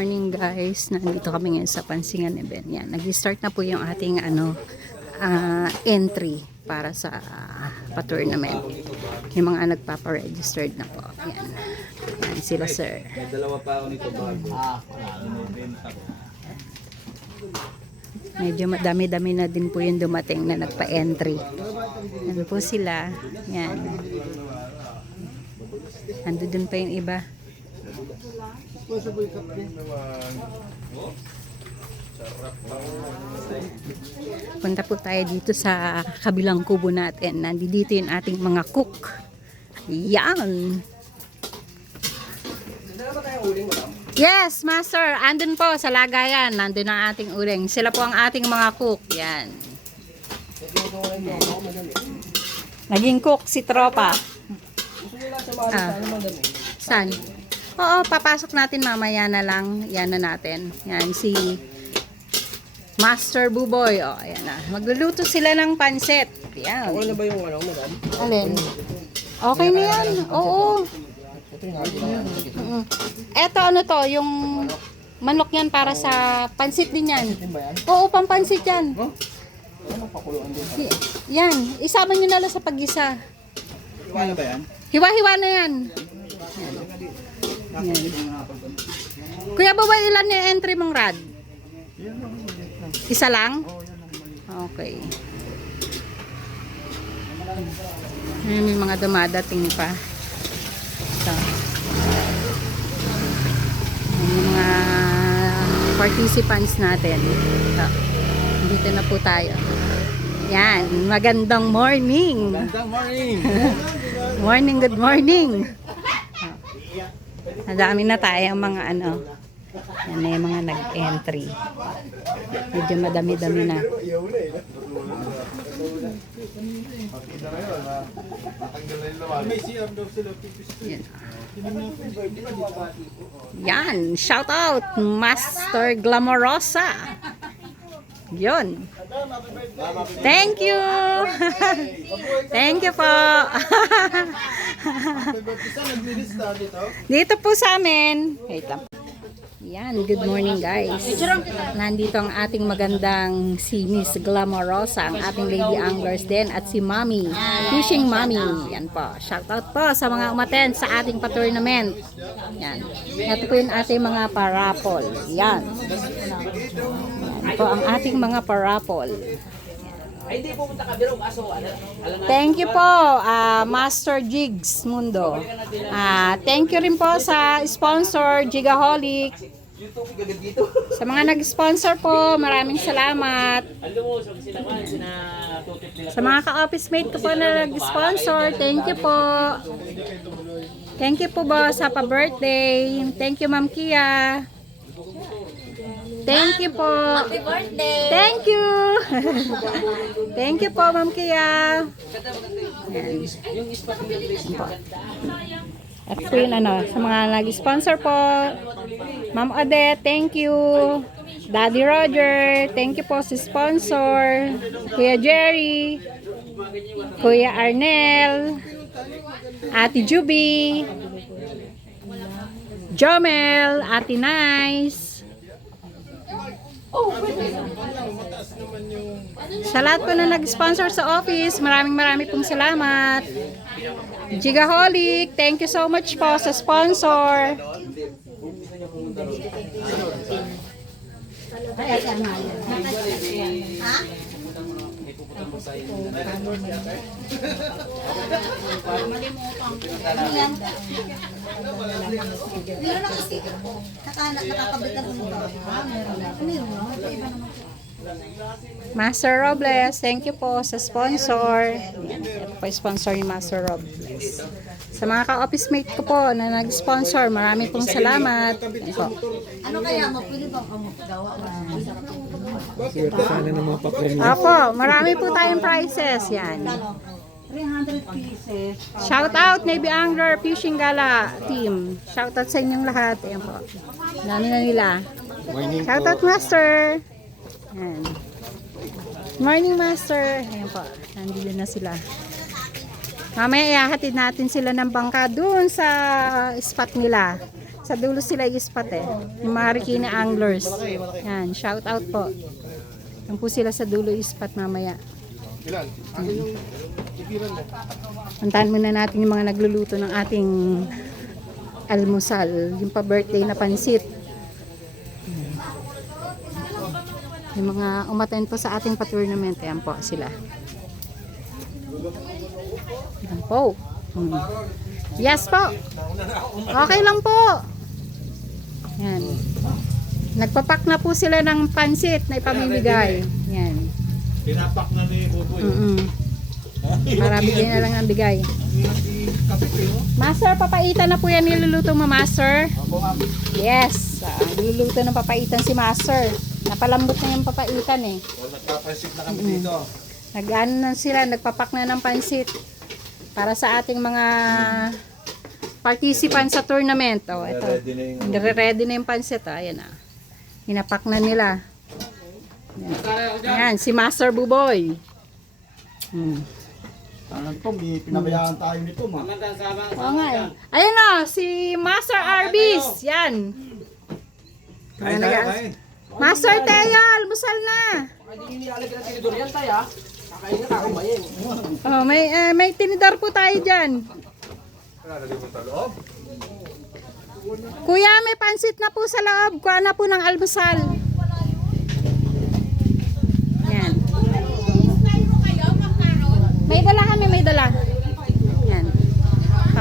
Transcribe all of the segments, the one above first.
Morning guys, nandito kami ngayon sa Pansingan event. Yan, nag-start na po yung ating entry para sa pa-tournament. Yung mga nagpapa-registered na po. Yan. Yan sila sir. May dalawa pa ako nito bago. Medyo madami-dami na din po yung dumating na nagpa-entry. Yan po sila. Yan. Ando dun pa yung iba. Punta po tayo dito sa kabilang kubo natin. Nandito yung ating mga cook. Yan! Yes, master. Andun po sa lagayan. Nandun ang ating uling. Sila po ang ating mga cook. Yan. Naging cook si tropa. Saan? Oo, papasok natin mamaya na lang. Yan na natin. Yan, si Master Buboy. O, ayan na. Magluluto sila ng pansit. Yan. Okay na ba yung madam? Alin? Okay na yan. Oo. Eto ano to, yung manok yan para sa pansit din yan. Oo, pampansit yan. Yan, isama nyo na lang sa pag-isa. Hiwa na ba yan? Hiwa-hiwa na yan. Yan. Kuya Babay, ilan yung entry mong rad? Isa lang? Okay. May mga dumadating pa. Ito. Yung mga participants natin. Ito. Dito na po tayo. Yan. Magandang morning. Magandang morning! Morning, good morning. Nadami na tayo mga ano. Yan na yung mga nag-entry. Medyo madami-dami na. Yan. Shout out Master Glamorosa. Yun. Thank you. Thank you po. Dito po sa amin. Wait lang. Yan, good morning guys. Nandito ang ating magandang si Miss Glamorosa, ang ating lady anglers din, at si Mommy, Fishing Mommy. Yan po. Shout out po sa mga umattend sa ating pa-tournament. Yan. Ito po yung ating mga parapol. Yan. Yan po ang ating mga parapol. Thank you po, Master Jigs Mundo. Thank you rin po sa sponsor, Gigaholic. Sa mga nag-sponsor po, maraming salamat. Sa mga ka-office mate ko po na nag-sponsor, thank you po. Thank you po boss, sa pa-birthday. Thank you Ma'am Kia. Thank you po. Happy birthday! Thank you. Thank you po, Ma'am Kia. Ayan. At po yun, sa mga nag-sponsor po. Ma'am Odette, thank you. Daddy Roger, thank you po sa sponsor. Kuya Jerry, Kuya Arnel, Ate Juby, Jomel, Ate Nice. Sa lahat po na nag-sponsor sa office, maraming pong salamat. Gigaholic, thank you so much po sa sponsor. Meron na kasi. Nakakabitan mo ito. Meron na. Iba naman. Master Robles, thank you po sa sponsor. Yan, ito po yung sponsor ni Master Robles. Sa mga ka-office mate ko po na nag-sponsor, maraming pong salamat. Yan po. Ano kaya mo? Pwede bang gawa? Apo, marami po tayong prizes. Yan. 300 pieces. Shout out Navy Angler Fishing Gala team. Shout out sa inyong lahat. Ayan po. Dami na nila. Shout out Master. Ayan. Morning Master. Ayan po. Nandito na sila. Mamaya ihahatid natin sila ng bangka dun sa spot nila. Sa dulo sila ispat eh. Yung Marikina Anglers. Yan, shout out po. Yan po sila sa dulo ispat mamaya. Ilan? Akin yung ipiran mo. Puntahan muna natin yung mga nagluluto ng ating almusal. Yung pa-birthday na pansit. Yung mga umattend po sa ating pa-tournament. Ayan po sila. Ayan po. Yes po. Okay lang po. Yan. Nagpapak na po sila ng pansit na ipamimigay. Yan. Pinapak na ni Buboy. Para bigyan na lang ang bigay. Master, papaitan na po yan niluluto mo, Master. Yes. Niluluto ng papaitan si Master. Napalambot na yung papaitan eh. Nagpapansit na kami dito. Nag-ano na sila, nagpapak na ng pansit. Para sa ating mga participants sa tournament. Oh, ito. Nire-ready na yung pansit. Oh, ayan ah. Hinapak na nila. Ayan, si Master Buboy. Alam po, may pinabayaan tayo nito, ma. Oo nga eh. Ayan o, si Master Arbis. Yan. Kain tayo, kain. Master Teo, almusal na. Oh, may tinidor po tayo dyan. Kuya, may pansit na po sa loob. Kuha na po ng almusal. Yan. May dala kami, may dala. Yan.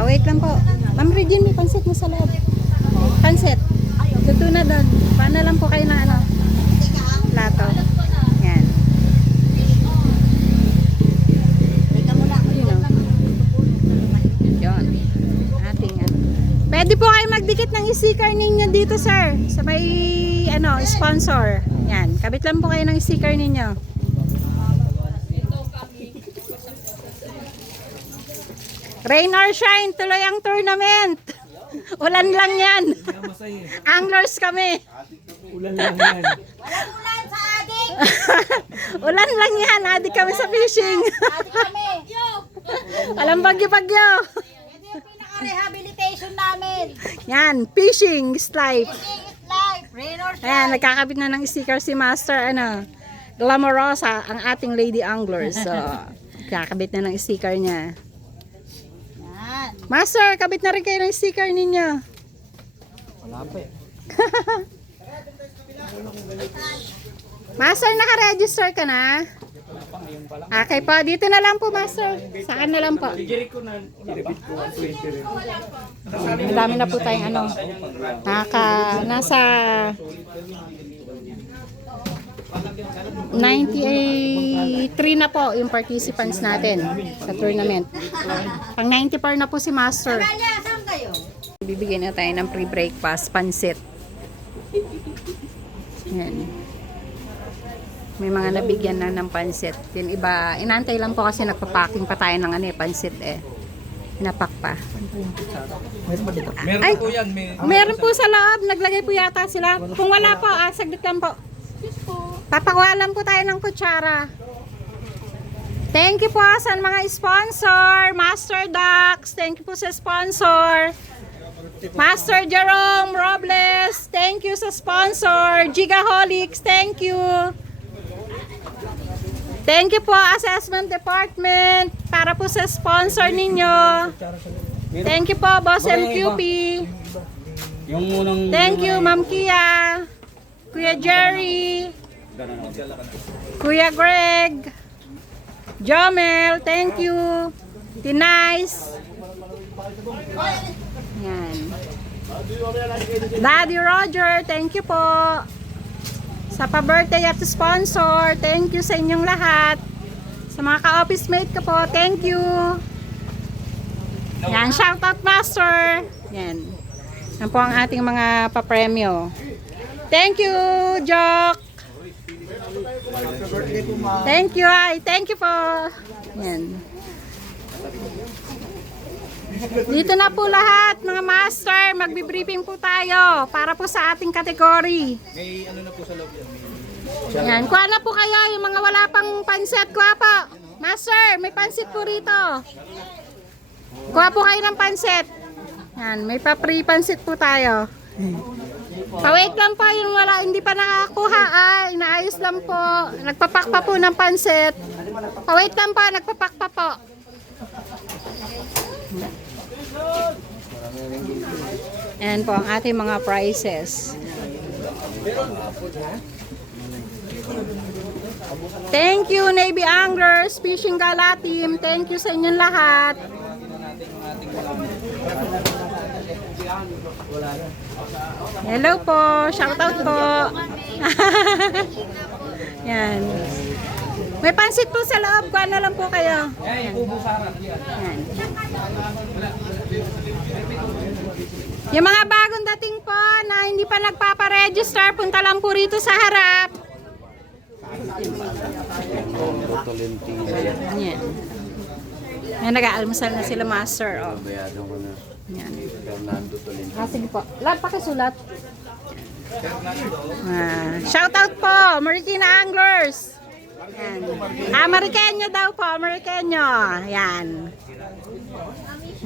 Wait lang po. Ma'am Regine, may pansit na sa loob. Pansit. Luto na doon. Paano lang po kayo na ano? Plato. Yan. Yun. Ating ano. Pwede po kayo magdikit ng sticker ninyo dito, sir. Sa may ano, sponsor. Yan. Kabit lang po kayo ng sticker ninyo. Rain or shine, tuloy ang tournament. Ulan lang yan. Anglers kami. Ulan lang yan. Walang ulan sa adik! Ulan lang yan. Adik kami sa fishing. Adik kami! Alam bagyo-bagyo. Ito yung pinaka-rehabilitation namin. Yan, fishing is life. Fishing is life. Rain or shine. Ayan, nagkakabit na ng sticker si Master, ano, Glamorosa, ang ating lady anglers. So, kakabit na ng sticker niya. Yan. Master, kabit na rin kayo ng sticker ninyo. Wala pa eh. Master, naka-register ka na? Okay po, dito na lang po, Master. Saan na lang po? Madami na po tayong ano. Nasa 93 na po yung participants natin sa tournament. Pang 94 na po si Master. Kanya, saan kayo? Bibigyan na tayo ng pre-breakfast, pansit. Yan. May mga nabigyan na ng pansit. Yung iba, inantay lang po kasi nagpa-packing pa tayo ng ano eh, pansit eh. Pinapak pa. Meron Ay, po yan. meron po sa loob. Naglagay po yata sila. Kung wala po, saglit lang po. Papakuha lang po tayo ng kutsara. Thank you po sa mga sponsor. Master Dax, thank you po sa sponsor. Master Jerome Robles, thank you sa sponsor. Gigaholics, thank you. Thank you po Assessment Department para po sa sponsor ninyo. Thank you po Boss MQP. Yung munang... Thank you Ma'am Kia, Kuya Jerry, Kuya Greg, Jomel, thank you. Tinice. Yan. Daddy Roger, thank you po. Sa pa-birthday at sponsor, thank you sa inyong lahat. Sa mga ka-office mate ko po, thank you. Yan, shout out Master. Yan. Yan po ang ating mga papremyo. Thank you, Jock. Thank you, ay. Thank you po. Yan. Dito na po lahat, mga master. Magbi-briefing po tayo para po sa ating category. May ano na po sa loob yan. Yan, kuha na po kayo yung mga wala pang pansit. Kuha po. Master, may pansit po rito. Kuha po kayo ng pansit. Yan, may pa-free pansit po tayo. Pawait lang po yung wala, hindi pa nakakuha. Inaayos lang po. Nagpapak pa po ng pansit. Pawait lang po, nagpapak pa po. Ayan po ang ating mga prices. Thank you Navy Anglers, Fishing Gala Team. Thank you sa inyong lahat. Hello po, shoutout po. Yan. May pansit po sa loob, kuha na lang po kayo. Yan. Yung mga bagong dating po na hindi pa nagpapa-register, punta lang po rito sa harap. Yan. Yan, nag-aalmusal na sila master. Oh. Yan. Sige po. Lahat pakisulat. Shoutout po, Marikina Anglers. Yan. Amerikanyo daw po, Amerikanyo. Yan.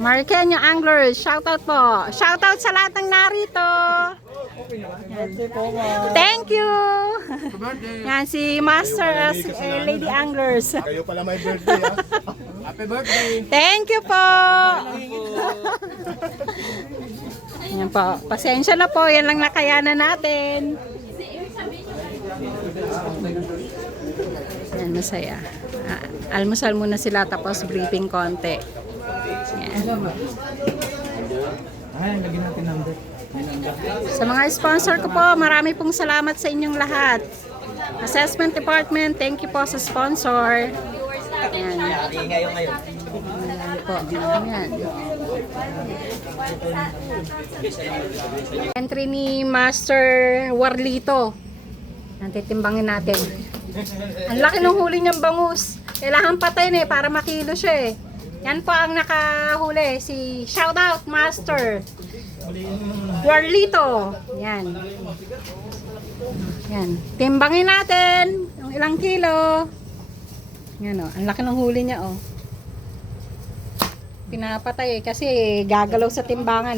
Amerikanyo Anglers, shoutout po. Shoutout sa lahat ng narito. Yan. Thank you. Yan si Master Lady Anglers. Kayo pala may birthday ha. Happy birthday. Thank you po. Yan po. Pasensya na po. Yan lang nakayanan natin. Yan, masaya. Almusal muna sila tapos briefing konti. Yan. Ay, lagyan natin number. Sa mga sponsor ko po, marami pong salamat sa inyong lahat. Assessment Department, thank you po sa sponsor. Yan. Yan po. Yan. Entry ni Master Warlito. Titimbangin natin. Ang laki ng huli niyang bangus. Kailangan patayin para makilo siya Yan po ang nakahuli. Si Shoutout Master Warlito. Yan. Yan. Timbangin natin. Yung ilang kilo. Yan ang laki ng huli niya Pinapatay kasi gagalaw sa timbangan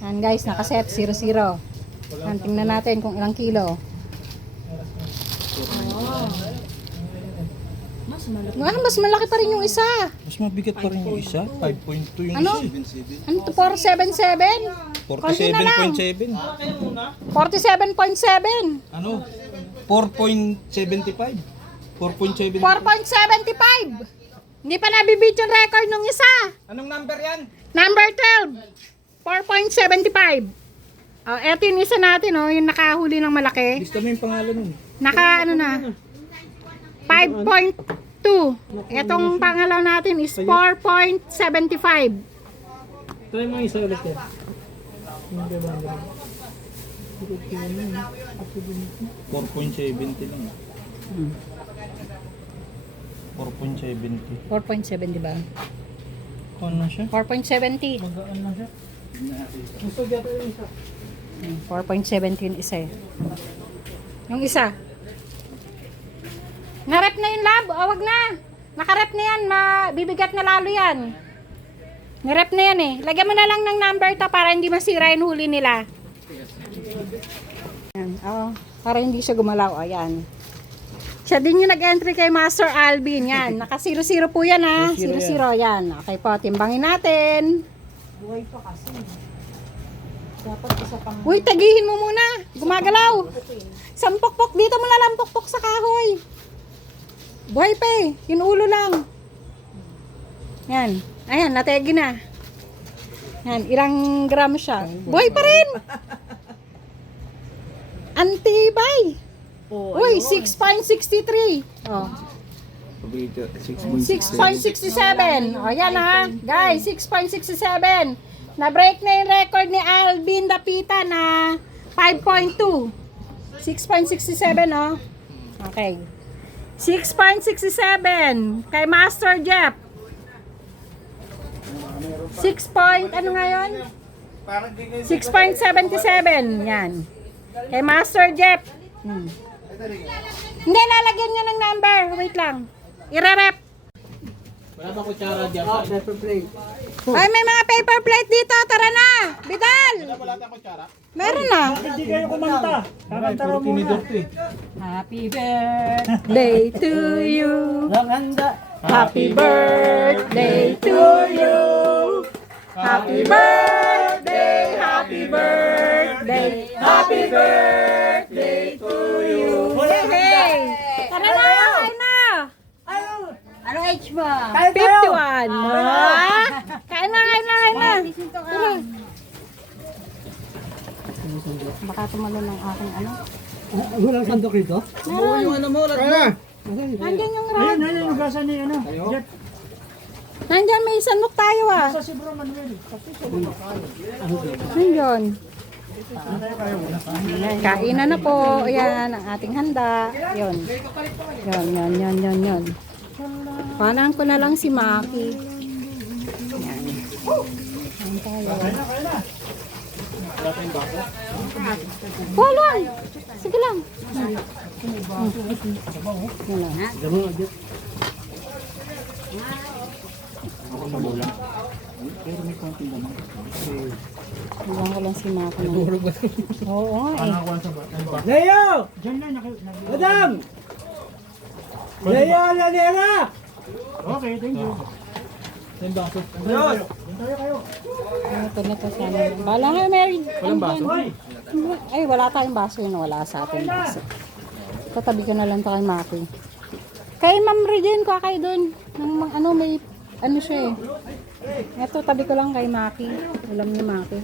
Yan guys, nakaset 0-0. Yan, tingnan natin kung ilang kilo. Mas malaki pa rin yung isa. Mas mabigat pa rin yung isa. 5.2 yung Ano? isa. Ano to? 477? 47.7. 47.7. Ano? 4.75. 4.7. 4.75. Hindi pa nabibit yung record nung isa. Anong number yan? Number 12. 4.75. Eto yung isa natin, yung nakahuli ng malaki. Lista mo yung pangalan nun. Naka, 5.2. Etong pangalaw natin is 4.75. Try mo isa ulit yan. 4.70 lang. 4.70. 4.7, di ba? Ano siya? 4.70. Magaan na siya. Gusto dito yung isa. 4.17 isa Yung isa. Narep na yung lab. Wag na. Nakarep na yan. Bibigat na lalo yan. Narep na yan Lagyan mo na lang ng number para hindi masira yung huli nila. Yan. Para hindi siya gumalaw. Ayan. Siya din yung nag-entry kay Master Alvin. Yan. Naka 0-0 po yan 0-0 yan. Okay po. Timbangin natin. Buhay pa kasi. Dapat isa pang... Uy, tagihin mo muna. Gumagalaw. Sampokpok. Dito mo na lang pokpok sa kahoy. Buhay pa Yung ulo lang. Yan. Ayan, nategi na. Yan, ilang gram siya. Buhay pa rin. Antibay. Uy, 6.63. 6.67. Yan guys, 6.67. Na-break na yung record ni Alvin Dapita na 5.2. 6.67 Okay. 6.67 kay Master Jeff. 6. Ano nga yun? 6.77. Yan. Kay Master Jeff. Hindi, lalagyan niya ng number. Wait lang. I-rep. Wala pa kutsara dyan. Ay, may mga paper plate dito. Tara na. Bidal. Wala tayong kutsara. Meron na. Hindi kayo kumanta. Kakanta raw muna. Happy birthday to you. Ang handa. Happy birthday to you. Happy birthday, happy birthday, happy birthday to you. Hey! Tara na, kain na! Ano age mo? 51! Ah? Kain na, kain na, kain na! Tara. Baka tumalo ng aking ano? Walang sandok rito? Meron. Yung ano mo, ulat mo. Nandyan yung rod. Ayun, ayun, hugasan ni ano. Jet. Nandyan, may sandok tayo ah. Sa si Bro Manuel. Nandyan. Kainan na po. Ayan, ang ating handa. Yun. Yun. Panang ko na lang si Maki. Ayan. Ayan tayo. Wala. Sige lang. Yun lang. Iwan ko lang si Maki. Oo nga eh. Leo! Diyan na, Madam! Leo Lanera! Okay, thank you. Yung baso. Ito na to sana. Bala nga, Mary. Walang baso? Ay, wala tayong baso yun. Wala sa atin baso. Tatabi ko na lang to kay Maki. Kay Ma'am Regine, kuha kayo dun. Nang, ano, may, ano siya eh. Ito, tabi ko lang kay Maki. Ulam ni Maki.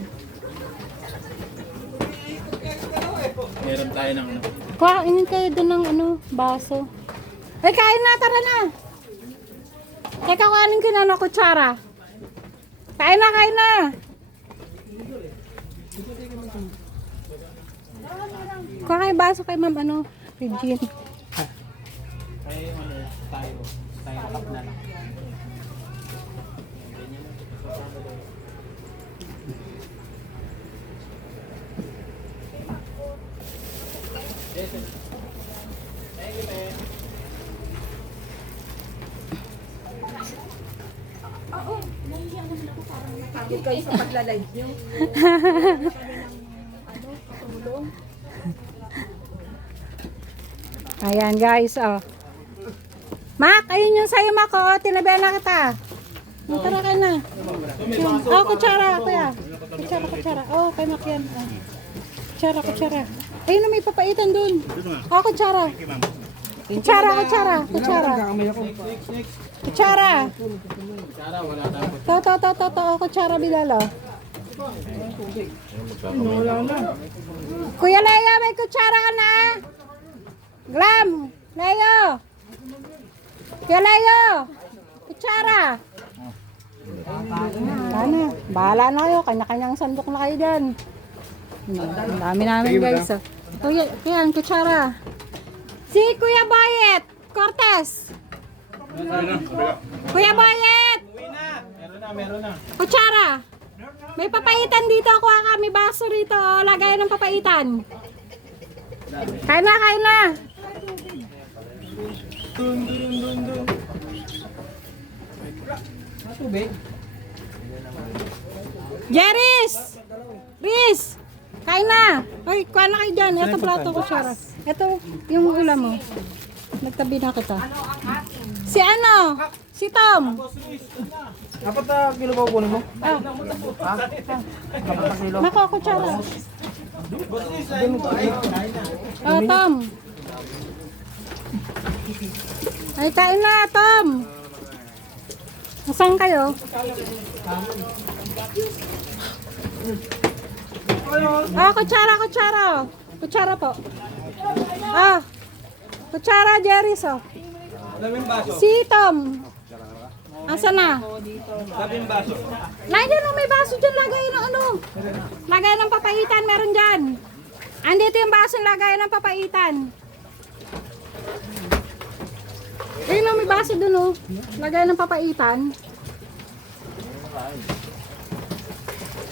Meron tayo ng ano. Kuhain kayo dun ng ano, baso. Ay, kain na, tara na. Teka, kuhanin ko na ng kutsara. Kain na, kain na. Kuha kayo baso kay Ma'am, ano, Regine. Kaya yung ano, tayo cup na lang. Kayo sa pagla-live nyo. Ayan guys, oh. Mak, ayun yung sa'yo, Mak, oh. Tinabihan na kita. Tara kayo na. Oh, kutsara, kuya. Kutsara. Oh, kay Mak yan. Oh. Kutsara. Ayun na, may papaitan dun. Oh, kutsara. Kutsara. Kutsara. Kutsara, wala tayong To, oh, kutsara, Bilal, oh. Kuya Leo, may kutsara ka na. Glam, Leo. Kuya Leo, kutsara. Bahala na kayo. Kanya-kanyang sandok na kayo dyan. Ang dami namin guys. Oh. Kuya, yan, kutsara. Si Kuya Boyet Cortez. Kuya Boyet. Meron na. Kutsara. May papaitan dito. Kuha ka. May baso rito. Oh. Lagay ng papaitan. Kain na. Tubig. Jeris! Riz! Kain na! Ay, kuha na kayo dyan. Ito plato ko, Shara. Ito, yung ulam mo. Nagtabi na kita. Si ano? Si Tom. Apat na kilo ba kunin mo? Ah. Apat na kilo. Nako, kutsara. Oh, Tom. Ay, kain na, Tom. Nasaan kayo? Ah, kutsara. Kutsara po. Ah. Kutsara, Jerry, so. Si Tom. Asan na? Nandiyan, may baso dyan. Lagay ng ano? Lagay ng papaitan. Meron dyan. Andito yung baso lagay ng papaitan. Ayun, may baso dun, oh. Lagay ng papaitan.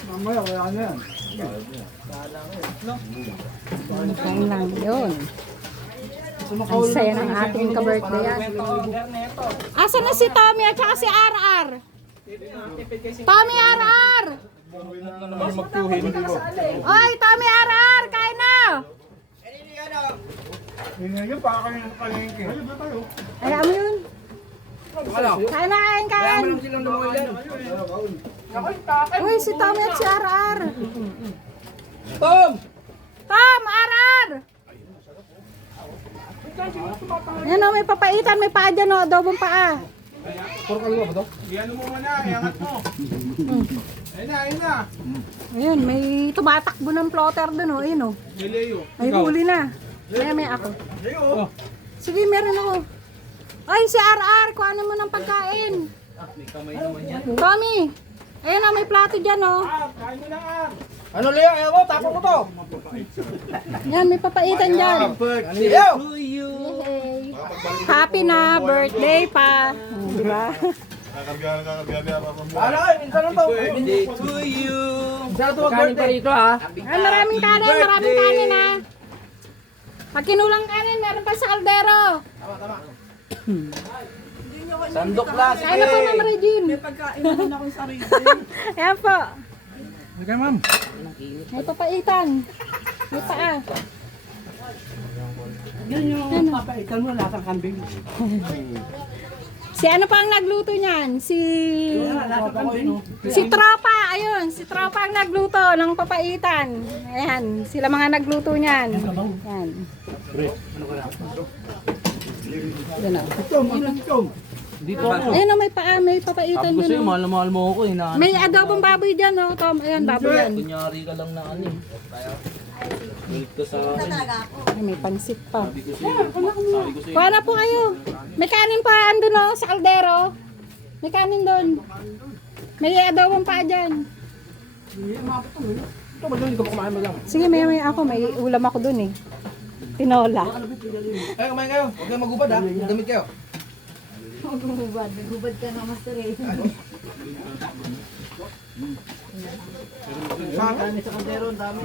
Mamaya, wala na yan. Kain lang yun. Ang saya ng ating ka-birthday yan. Asa na si Tommy at saka si RR? Tommy RR! Oy, Tommy RR! Kain na! Ngayon pa kami ng palengke. Ayaw mo yun? Kain na, kain! Silang lumayan. Uy, si Tommy at si RR! Tom! Tom! RR! Yan o, may papaitan, may paa dyan o, adobong paa. Puro kalwa ba to? Iyan mo muna, iangat mo. Ayun na, ayun na. Ayun, may tumatakbo ng plotter dun o, ayun o. Leo. Ay, huli na. May ako. Leo. Sige, meron ako. Ay, si RR, kuhanan mo ng pagkain. May kamay naman yan. Tommy, ayun na, may plato dyan o. Kain mo na. Ano Leo? Ayaw mo, tapon ko to. Yan, may papaitan dyan. Leo! Yay. Happy na birthday pa. Di ba? Ano kayo? Minsan lang to. Birthday to you. Minsan lang to mag-birthday. Dito ha. Ay, maraming kanin ha. Pag kinulang kanin, meron pa sa kaldero. Sandok lang. Kaya na po, Ma'am Regine. May pagkain naman akong sarili. Ayan po. Okay, ma'am. May papaitan. May paa. Yan yung papaitan mo, lasang kambing. Si ano pa ang nagluto niyan? Lasang kambing. Si Tropa. Ayun, si Tropa ang nagluto ng papaitan. Ayan, sila mga nagluto niyan. Ayan. Yan o. Tom. Dito ako. Ayun o, may paa, may papaitan Gusto dun yung o. mahal na mahal mo ako eh. Na, May adobong baboy dyan o, Tom. Ayan, baboy yan. kunyari ka lang na ano eh. Galit ka sa akin. Talaga ako. Ay, may pansit pa. Sabi ko sa'yo. Kuha na po kayo. May kanin pa andun o, sa kaldero. May kanin doon. May adobong pa dyan. Ito, magaling ka kumain mo lang. Sige, may ako. May ulam ako doon eh. Tinola. Ay, kumain kayo. Huwag kayong magubad ha. Damit kayo. Gubad. Gubad ka na, Master eh. Kanin sa kaldero, ang dami.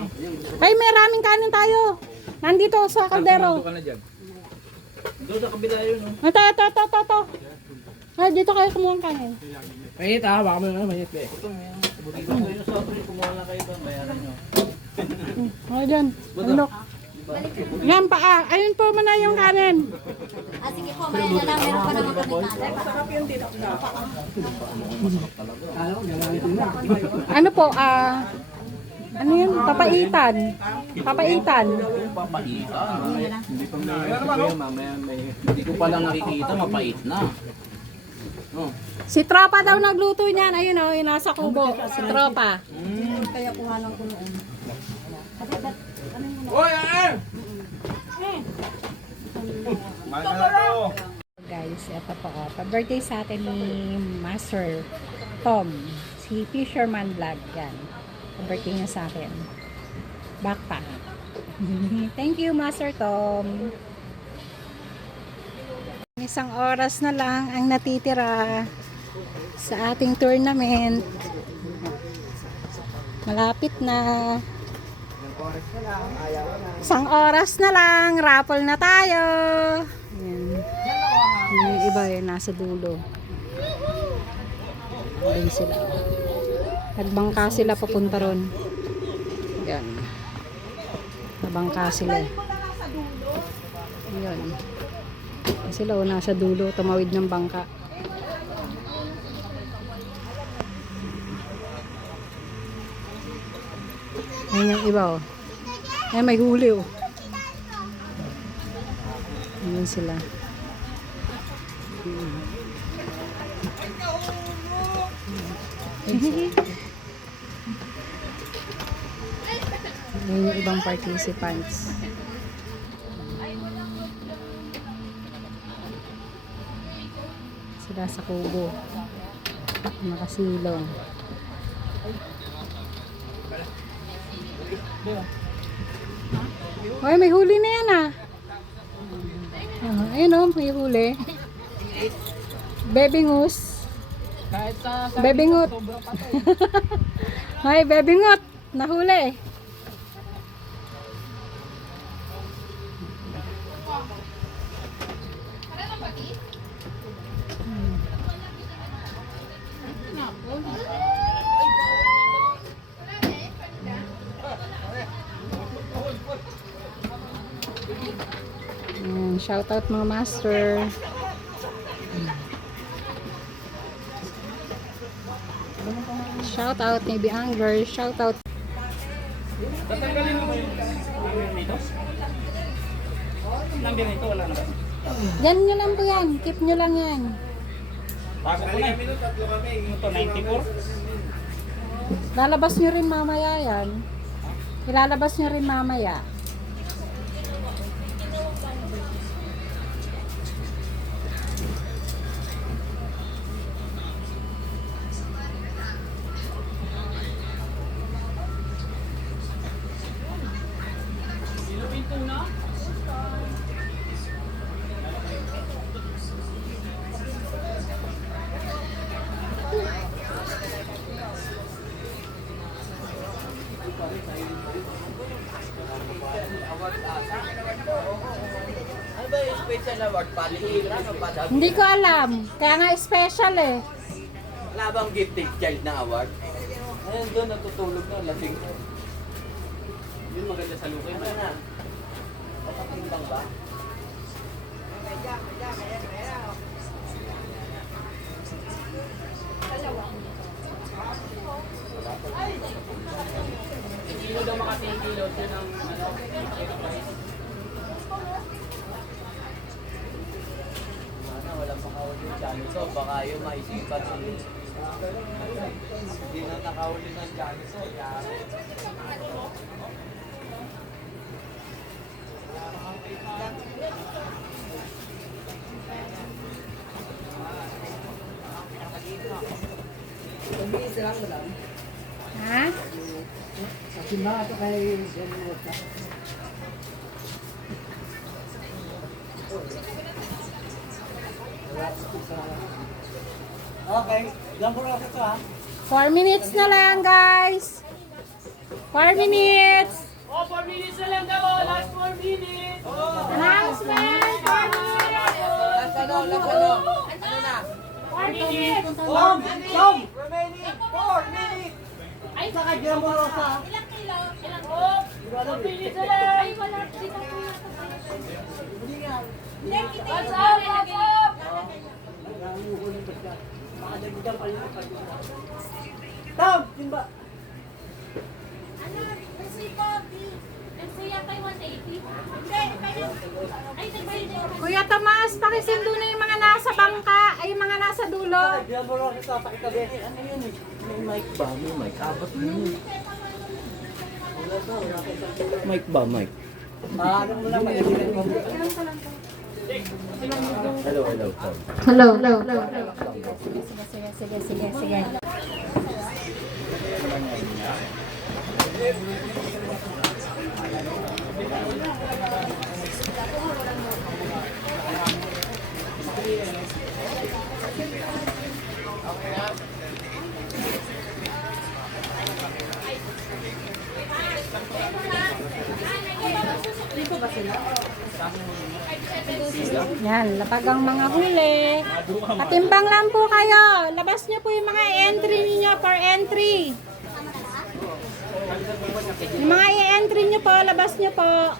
Ay, may maraming kanin tayo. Nandito sa kaldero. Ka na dyan. Doon sa kabila yun. Oh. Ito. Ay, dito kayo kumuha ng kanin. Mainit ha. Baka mo na mainit eh. Dito kayo sa akin. Kumuha na kayo ba? Bayaran nyo. Ay, dyan. Andok. Yan pa. Ayun po muna yung kanin. Ah, sige po, maya na lang. Meron pa naman kami kanin. Ano po, ano yun? Papaitan. Papaitan. Papaitan. Hindi ko palang nakikita. Mapait na. Oh. Si Tropa daw nagluto niyan. Ayun o, yung nasa kubo. Si Tropa. Kaya kuhanan ko noon. Oy, ay! Guys, ito po. Pa-birthday sa atin ni Master Tom. Si Fisherman Vlog. Yan. Pa-birthday niya sa akin. Backpack. Thank you, Master Tom. Isang oras na lang ang natitira sa ating tournament. Malapit na. Isang oras na lang. Raffle na tayo. Ayan. Yung iba yung nasa dulo. Ayun sila. Nagbangka sila papunta ron. Ayan. Nabangka sila. Ayan. Sila o nasa dulo. Tumawid ng bangka. Ayan yung iba o. Ayan may huli o. Ayan sila. Ayan yung ibang participants. Sila sa kubo. Nakasilong. Hoy, may huli na yan ah. Ayun o, may huli. Bebingus. Bebingut. Hoy, bebingut. Nahuli. Shout out mga master. Shout out Navy Anglers. Shout out. Tatanggalin mo yung dito? Number nito, wala na ba? Yan nyo lang po yan. Keep nyo lang yan. Bago ko na. Ito, 94. Lalabas nyo rin mamaya yan. Ilalabas nyo rin mamaya. Ano ba yung special award? Palihiran o padab? Hindi ko alam. Kaya nga special eh. Wala bang gifted child na award? Ayun doon, natutulog na, lasing. Yun maganda sa lukay. Ano na? Papatimbang ba? Kilo daw makatingkilo din ang ano. Sana walang makahuli ng Janiso. Baka yung maisipan si... Hindi na nakahuli ng Janiso. Yari. Ha? Okay, lang po ako ito ha. 4 minutes na lang guys. 4 minutes. Oh, 4 minutes na lang daw. Last 4 minutes. Announcement. 4 minutes. Ano na? 4 minutes. Tom! Remaining 4 minutes! Ay, saka dyan mo sa... Ilang kilo? Ilang oh, 4 minutes na lang. Ay, wala. Dito po yata. What's up? What's up? Tom! Yun ba? Ano? Kasi Bobby. Kasi yata yung 180. Hindi, kayo. Ay, nagbayad. Kuya Tomas, pakisundo na yung mga nasa bangka. Ay, yung mga nasa dulo. Diyan mo rin sa pakitabi. Ano yun eh? May mic ba? May mic. Apat na yun. Mic ba? Mic. Ano mo lang, mag-ilan mo. Hello, hello. Hello. Sige. Yan, lapag ang mga huli. Patimbang lang po kayo. Labas nyo po yung mga entry niyo for entry. Yung mga i-entry nyo po, labas nyo po.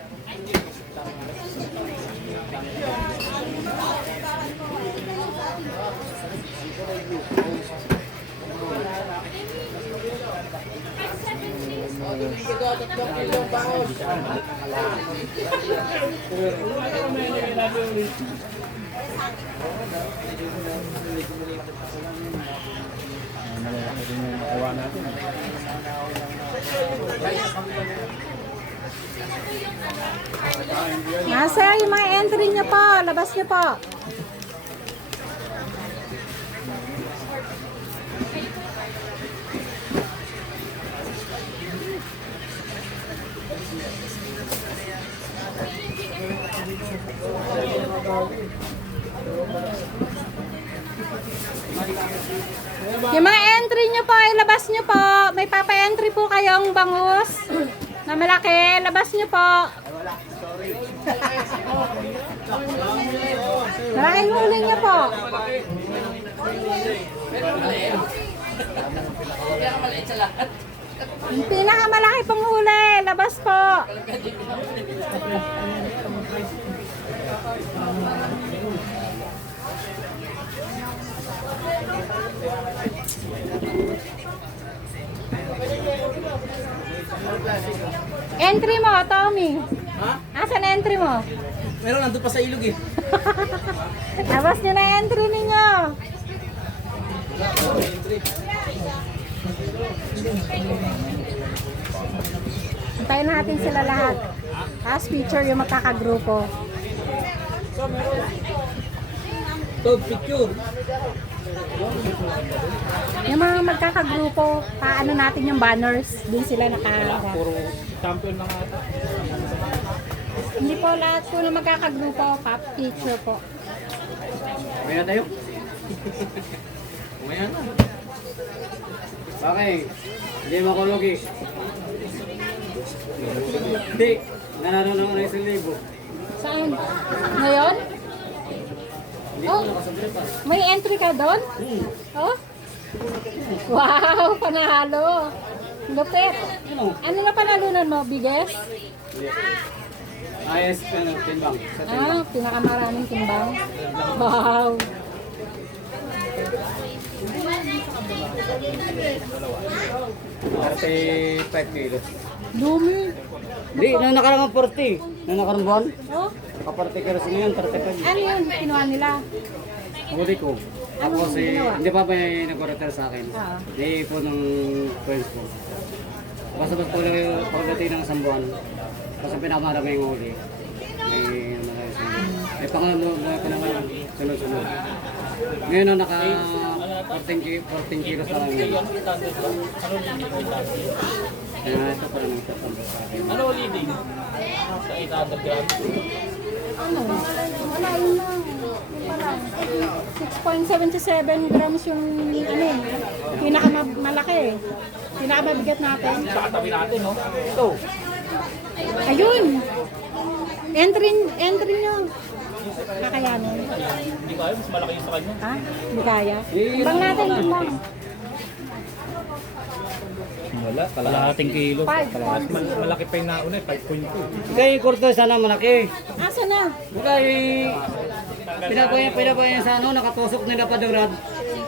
Nasa yung mga entry nyo po, labas nyo po. Yung mga entry nyo po, ilabas nyo po. May papa-entry po kayong bangus na malaki. Labas nyo po. Malaking huli nyo po. Yung pinakamalaki pong huli. Labas po. Entry mo, Tommy. Ha? Asan entry mo? Meron, nandun pa sa ilog eh. Labas nyo na entry ninyo. Antayin natin sila lahat. Tapos picture yung magkakagrupo. Tog, picture. Yung mga magkakagrupo, paano natin yung banners. Din sila nakaharap. Puro champion lang ata. Hindi po lahat po na magkakagrupo, picture po. Umaya tayo. Umaya na. Bakit? Hindi makulugi. Hindi. Nanalo na ng 1,000. Saan? Ngayon? Oh, may entry ka doon? Oh? Wow, panalo. Lupit. Ano na panalunan mo? Biggest? Ayos ka ng timbang. Sa timbang. Ah, pinakamaraming timbang. Wow. Arte 5 kilos. Dumi. Hindi, nung nakarang 40. Nung nakarang buwan. Oh, Kaparte kilos ngayon, 35. ano yun? Kinuha nila? Huli ko. Tapos Anong ginawa? hindi pa may nag-return sa akin. Ah. Hindi po ng friends ko. Basta-basta po lang yung pagdating ng isang buwan. Basta pinakamarami yung huli. May ano na yun. May pangalawa pa naman sunod-sunod. Ngayon na naka 14 kilos na lang yun. Kaya ito pa rin ang tatambal sa akin. Ano leading? Sa 800 grams. Ano? Wala yun lang. Yun pa lang. 6.77 grams yung ano eh. Pinakamalaki eh. Pinakamabigat natin. Sa katabi natin, no? Ito. Ayun! Entry nyo. Kakayanin. Hindi ba yun? Mas malaki yung sa kanya. Ha? Hindi kaya. Timbang natin, timbang. Wala, kalahating kilo. 5. Malaki pa yung nauna, 5.2. Kaya yung kurto sana malaki. Asa na? Kaya pinabayan sa ano, nakatusok nila pa durad.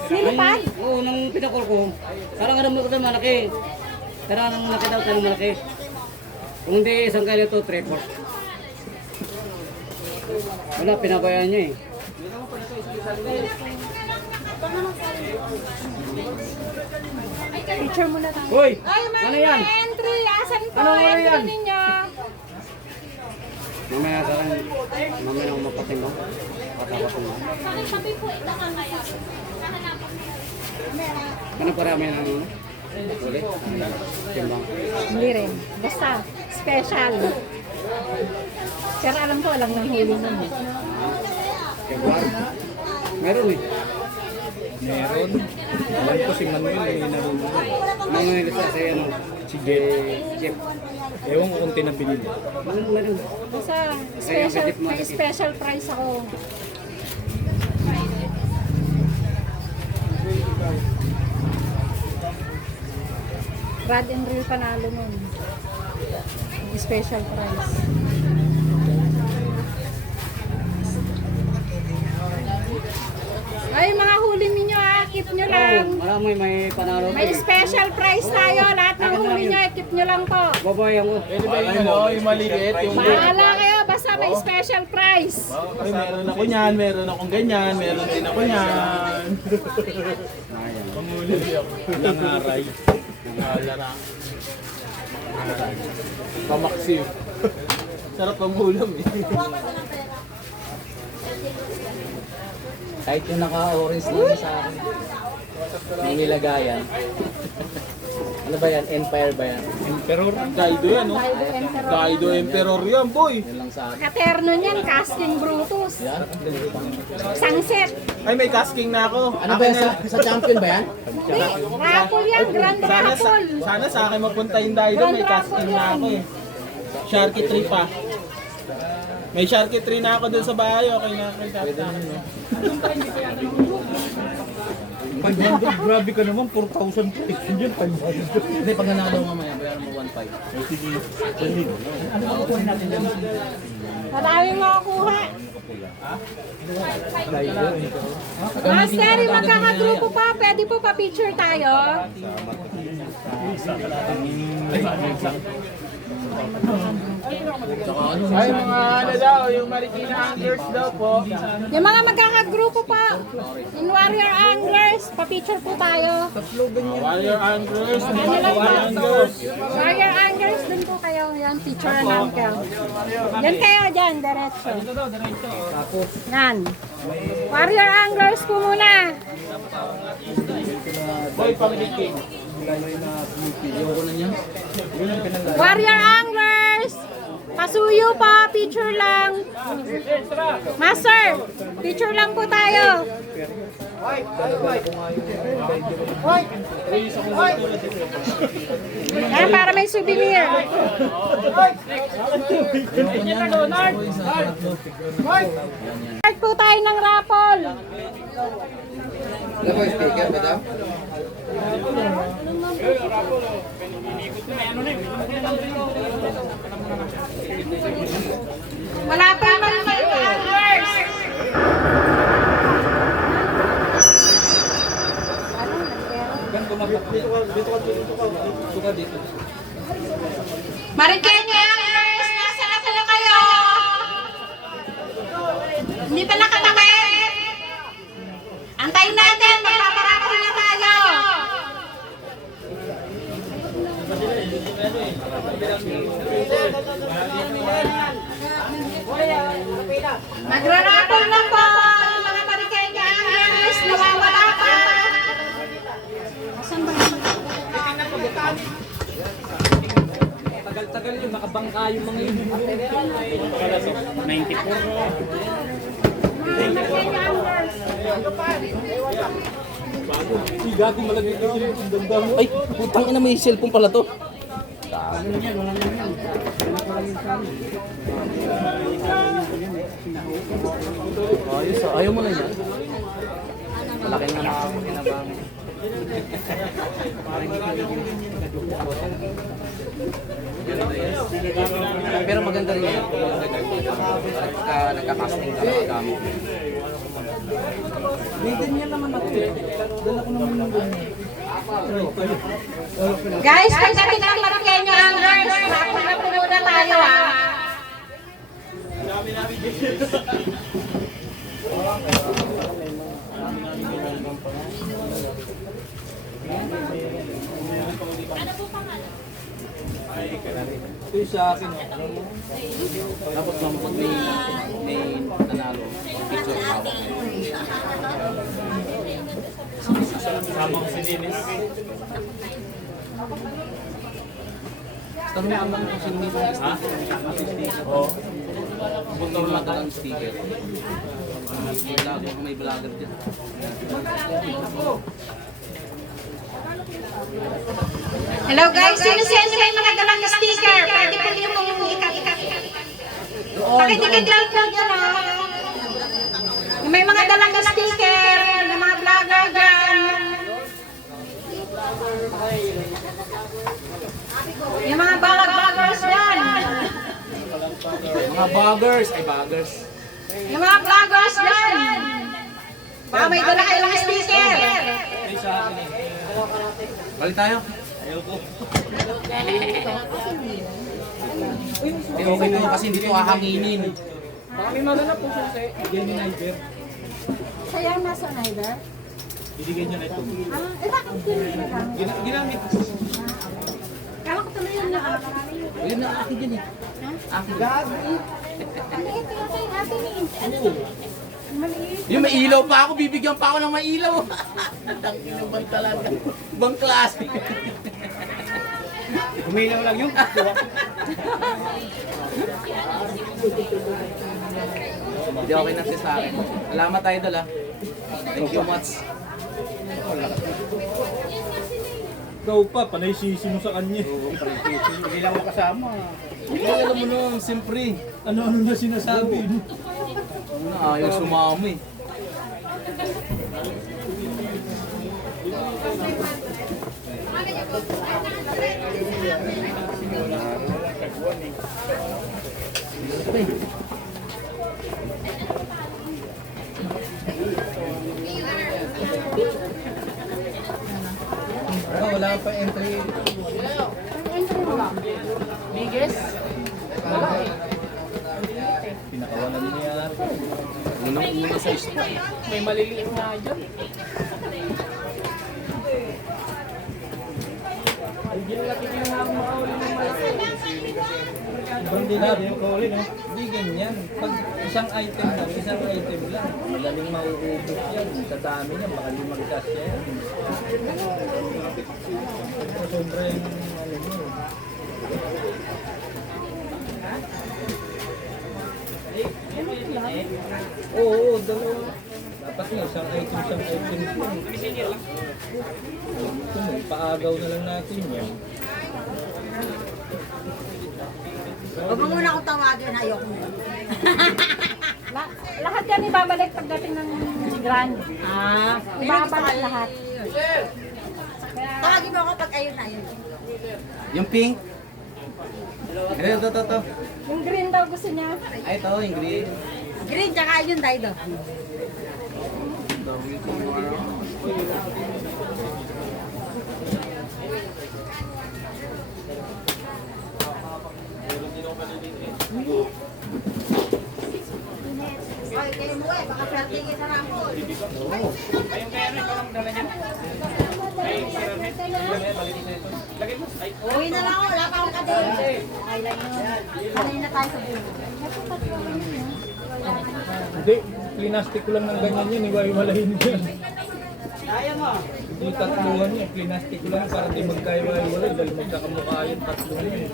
Nilipad? Oo, nung pinakul ko. Parang alam mo ko na malaki. Pero nung nakita ko na malaki. Kung hindi isang kaya ito, 3/4. Wala, pinabayaan niya eh. Picture muna tayo. Hoy! Ay, may Ano yan? entry! Asan po? Ano Entry yan? ninyo. Mamaya sa akin, mamaya na ako magpating mo. Patapating mo. Sabi po ito mamaya. Nahanapan mo. Ano parami ng ano? Ulit? Timbang. Hindi rin. Basta, special. Pero alam ko, alam ng huli nun. Kebab. Meron eh. Meron. Alam ko si Manuel may narunod. Mga nilisa sa ano? Si Jeff. Jeff. Ewan ko kung tinabili. Meron. Basta, special, may special price ako. Rad and Reel panalo nun. May special price. Ay, mga huli ninyo ha, keep nyo lang. Marami may panalo. May special price tayo. Lahat ng huli nyo, keep nyo lang po. Babayan ko. Pwede ba yung ano, yung maliit? Yung Bahala kayo, basta may special price. Ay, meron ako niyan, meron akong ganyan, meron din ako niyan. Pamuli ako. Langaray. Langaray. Pamaksiw. Sarap ang ulam eh. Kahit yung naka-orange na sa akin. May nilagayan. Ano ba yan? Empire ba yan? Emperor. Gaido yan, no? Daido Emperor. Gaido Emperor yan, boy. Yun lang sa akin. Katerno niyan, casting Brutus. Yan. Isang set. Ay, may casking na ako. Ano ba yan? Sa champion ba yan? Hindi, raffle yan, grand raffle. Sana sa akin mapunta yung Daido, may casking na ako eh. Sharky 3 pa. May Sharky 3 na ako dun sa bahay, okay na ako yung Sharky. 500, grabe ka naman, 4,000 pa. Yan, 500. Hindi, pag nanalo mamaya, bayaran mo 1.5. Sige, Madami makukuha. Master, yung magkakagrupo pa, pwede po pa-picture tayo. Ay, mga ano daw, yung Marikina Anglers daw po. Yung mga magkakagrupo po. In Warrior Anglers, pa-picture po tayo. Warrior Anglers, Ano lang po? Anglers. Warrior Anglers, dun po kayo. Yan, picture ng uncle. Yan kayo dyan, diretso. Yan. Warrior Anglers po muna. Boy, pang-king. Warrior Anglers! Pasuyo pa, picture lang. Master, picture lang po tayo. Yan, para may souvenir. Start po tayo ng raffle. Ano ba yung speaker, madam? Wala pa naman mga anglers. Marikenyo anglers, nasa na pala kayo? Hindi pa nakatawid. Antayin natin, magpaparapol na tayo. Magrarapol na po yung mga Marikenyo anglers, nawawala pa. Asan ba naman? Tagal-tagal yun, nakabangka yung mga yun. Gago malagay ka yung ganda mo. Ay, putang ina, may cellphone pala to. Ayos, ayaw mo na yan. Malaki na nakakinabang. Pero maganda rin yan. Nagka-casting ka ng gamit. Guys, pagdating ng Marikenyo anglers, rapol na po muna tayo ha. Ito yung sa akin. Tapos pag may nanalo, picture hawak mo. Sama ko si Dennis. Tanong ko lang kung sino yung ha? Oo. Motor lang ka ng sticker. May vlogger dyan. Hello guys, sino may mga dalang sticker? Pwede po niyo pong ikat-ikat. Pakidikit lang po dyan ha. Yung may mga dalang sticker, yung mga vlogger dyan. Yung mga vloggers dyan. Mga buggers, ay buggers. Yung mga vloggers dyan. Baka may dala kayong sticker. Balik tayo. Eh, okay na yun kasi hindi ko hahanginin. Sayang nasa Snyder. Ibigay niyo na ito. Eh bakit yun? Ginamit. Kala ko tuloy yun na. Ayun na, akin dyan eh. Akin. Maliit yung kay atin eh. Maliit. Yung may ilaw pa ako, bibigyan pa ako ng may ilaw. Tangin ng bang talaga. Bang klase. Umilaw lang yun. Hindi okay na sa akin. Salamat tayo dala. Thank you much. Ikaw pa, panay sisi mo sa kanya. Hindi lang ako kasama. Ay, alam mo nun, siyempre. Ano-ano na sinasabi. Ayaw sumama eh. Wala pa entry. Biggest? Wala eh. Pinakawalan niya yata. Unang-una sa stock. May maliliit nga dyan. Hindi na, hindi ganyan. Pag isang item lang. Madaling mauubos yan. Sa dami niya, baka limang kasya yan. Sobra yung ano mo. Oo, dalawa. Dapat nga, isang item lang. Ito, paagaw na lang natin yan. Huwag mo muna akong tawagin, ayoko na. Lahat yan ibabalik pagdating ng grand. Ibabalik lahat. Tawagin mo ako pag ayun na yun. Yung pink? Ito. Yung green daw gusto niya. Ay, ito, yung green. Green, tsaka yun, Daido. Ay, kayo mo eh, baka pertingin sa ramon. Uwi na lang ako, wala pa akong kadil. Ay, lang yun. Alay na tayo sa bulo. Hindi, plinastic ko lang ng ganyan yan, iwa-iwalahin yan. Yung tatluhan niya, plinastic ko lang para di magkaiwa-iwalay dahil magkakamukha yung tatluhan niya.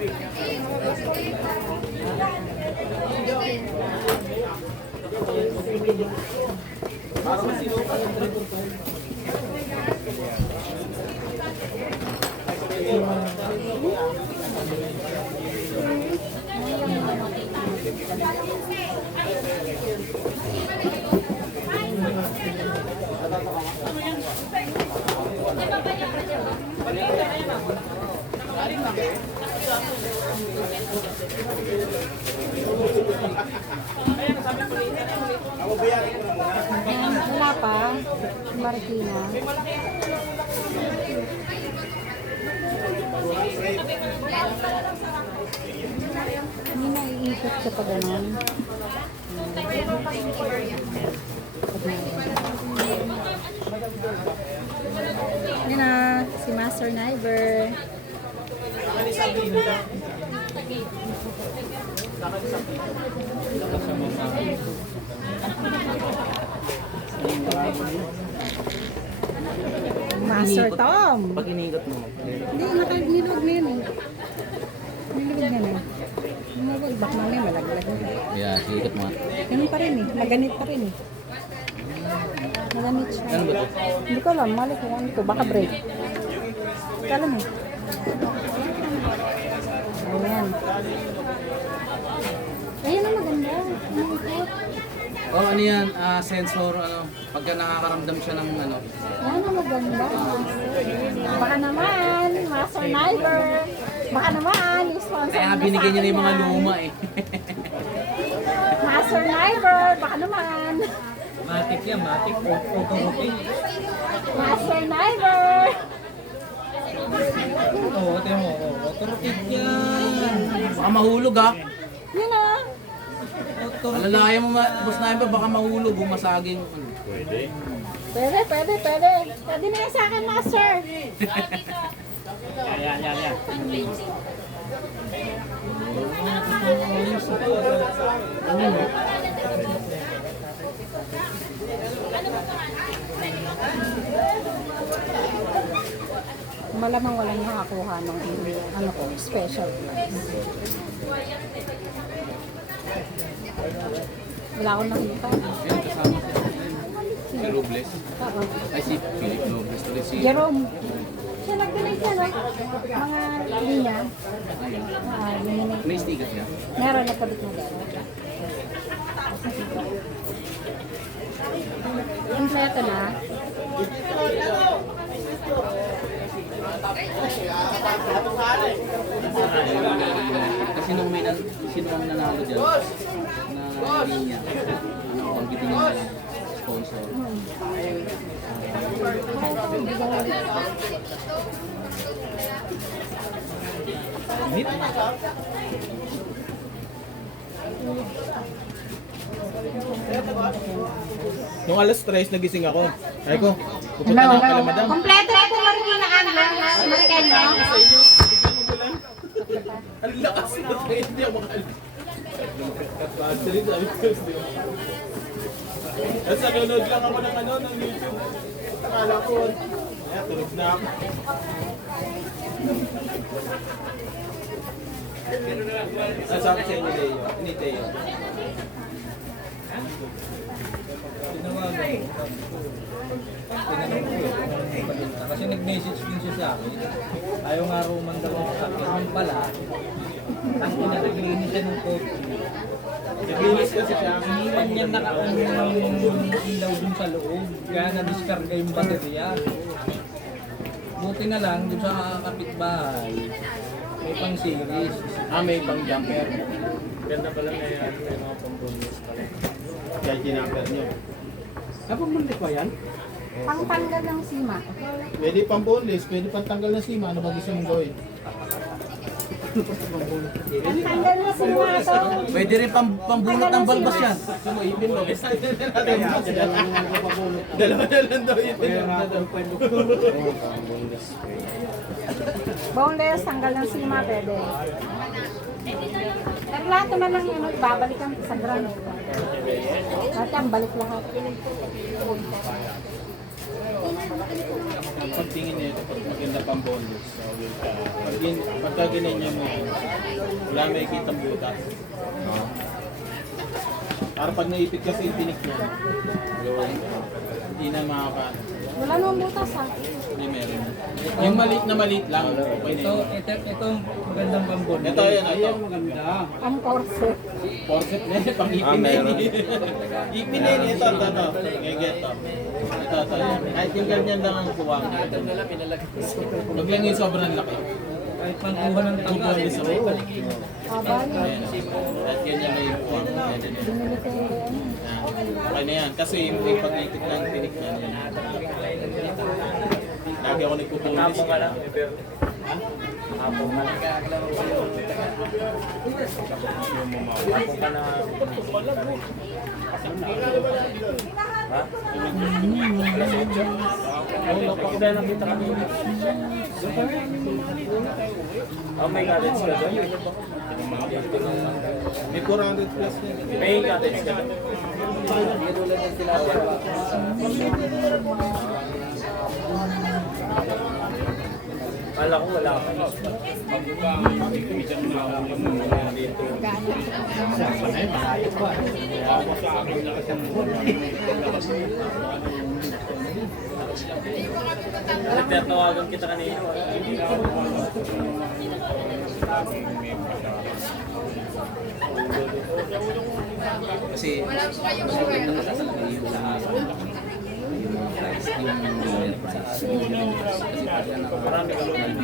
Wala pa. Marikina. Hindi naiikot siya pa ganun. Yan na, si Master Niver. Master Tom. Pag iniikot mo. Hindi, nilog na yun eh. Nilog na na. Nilog, bak mamaya malaglag na. Yeah, ikot mo. Ganun pa rin eh. Maganit pa rin eh. Maganit siya. Ano ba ito? Hindi ko alam. Mali ko ano ito. Baka break. Kala mo. Ayan. Ayan ang maganda. Oh, ano yan? Sensor, ano? Pagka nakakaramdam siya ng ano. Ayan ang maganda. Baka naman. Master Niver. Baka naman. Yung sponsor Kaya nga na binigyan sa niya na yung mga akin yan. luma eh. Master Niver. Baka naman. Matic yan, matic. Auto-rotate. Master Niver. Oo, tingnan mo. Auto-rotate yan. Baka mahulog ah. Yun ah. Alalayan mo, boss na ba, baka mahulog, bumasaging. Pwede. Pwede na yan sa akin, Master. Malamang walang nakakuha ng ano ko, special. Wala akong nakita. Yan, kasama si Robles. Oo. Ay, si Philip Robles tuloy si... Jerome. Siya nag-donate yan, no? Mga linya. Dinonate. May sticker siya. Meron nagkabit na dito. Kompleto na. Kasi nung may sino ang nanalo dyan na linya. Ang bitin niya sponsor. Init. Nung alas 3, nagising ako. Ay ko, pupunta na ako kala madam. Kompleto na po Marikina Anglers. Marikina. Sa inyo, bigyan mo ba lang? Ang lakas na tayo, hindi ako makalit. Actually, sabi ko, at sa nanonood lang ako ng ng YouTube. Akala ko, ay, tulog na ako. Sasabi sa inyo, Leo. Ni Teo. Kasi nag-message din siya sa akin. Ayaw nga raw man daw ang sakit. Yung pala, ang naglinis siya ng coffee. Naglinis kasi siya. Iniwan niya nakaon yung ilaw dun sa loob. Kaya na-discarga yung baterya. Buti na lang dun sa kapitbahay. May pang series. May pang jumper. Ganda pala na yan. May mga pang bonus pala. Kaya ginamper nyo. Napamundit pa yan? Pangtanggal ng sima. Pwede pang boneless, pwede pang tanggal ng sima. Ano ba gusto mong gawin? Pangtanggal ng sima to. Pwede rin pambunot ng balbas yan. Sumaipin mo. Dalawa na lang daw ipin. Boneless, tanggal ng sima, pwede. Pero lahat naman ng babalikan sa ground. Lahat yan, balik lahat. Pagtingin nito, pag maganda pang boneless. Pagka ganyan mo, wala may kitang butas. Para pag naipit kasi yung tinik mo, hindi na makakaano. Wala namang butas ha. Hindi meron. Yung maliit na maliit lang, okay na yun. Ito magandang bambon. Ito, yan, ito. Ang corset. Porset na yun, pang ipin na yun. Ipin na yun, ito. Ngayon, ito. Ito. Kahit yung ganyan lang ang kuwang. Huwag lang yung sobrang laki. Kahit pangkuha ng tanggal. Boneless ako. Haba niya. At ganyan na yung kuwang. Binili ko yung ano. Okay na yan, kasi may pag-itik ng tinik na yan. Lagi ako nagpupulis. Hapon ka lang, Hapon ka lang. Hapon ka na. Kaya nakita kami. May cottage ka doon? May 400 plus na. May cottage ka doon? Kala ko wala ka. Nagtatawagan kita kanina. Kasi Marami ka lang.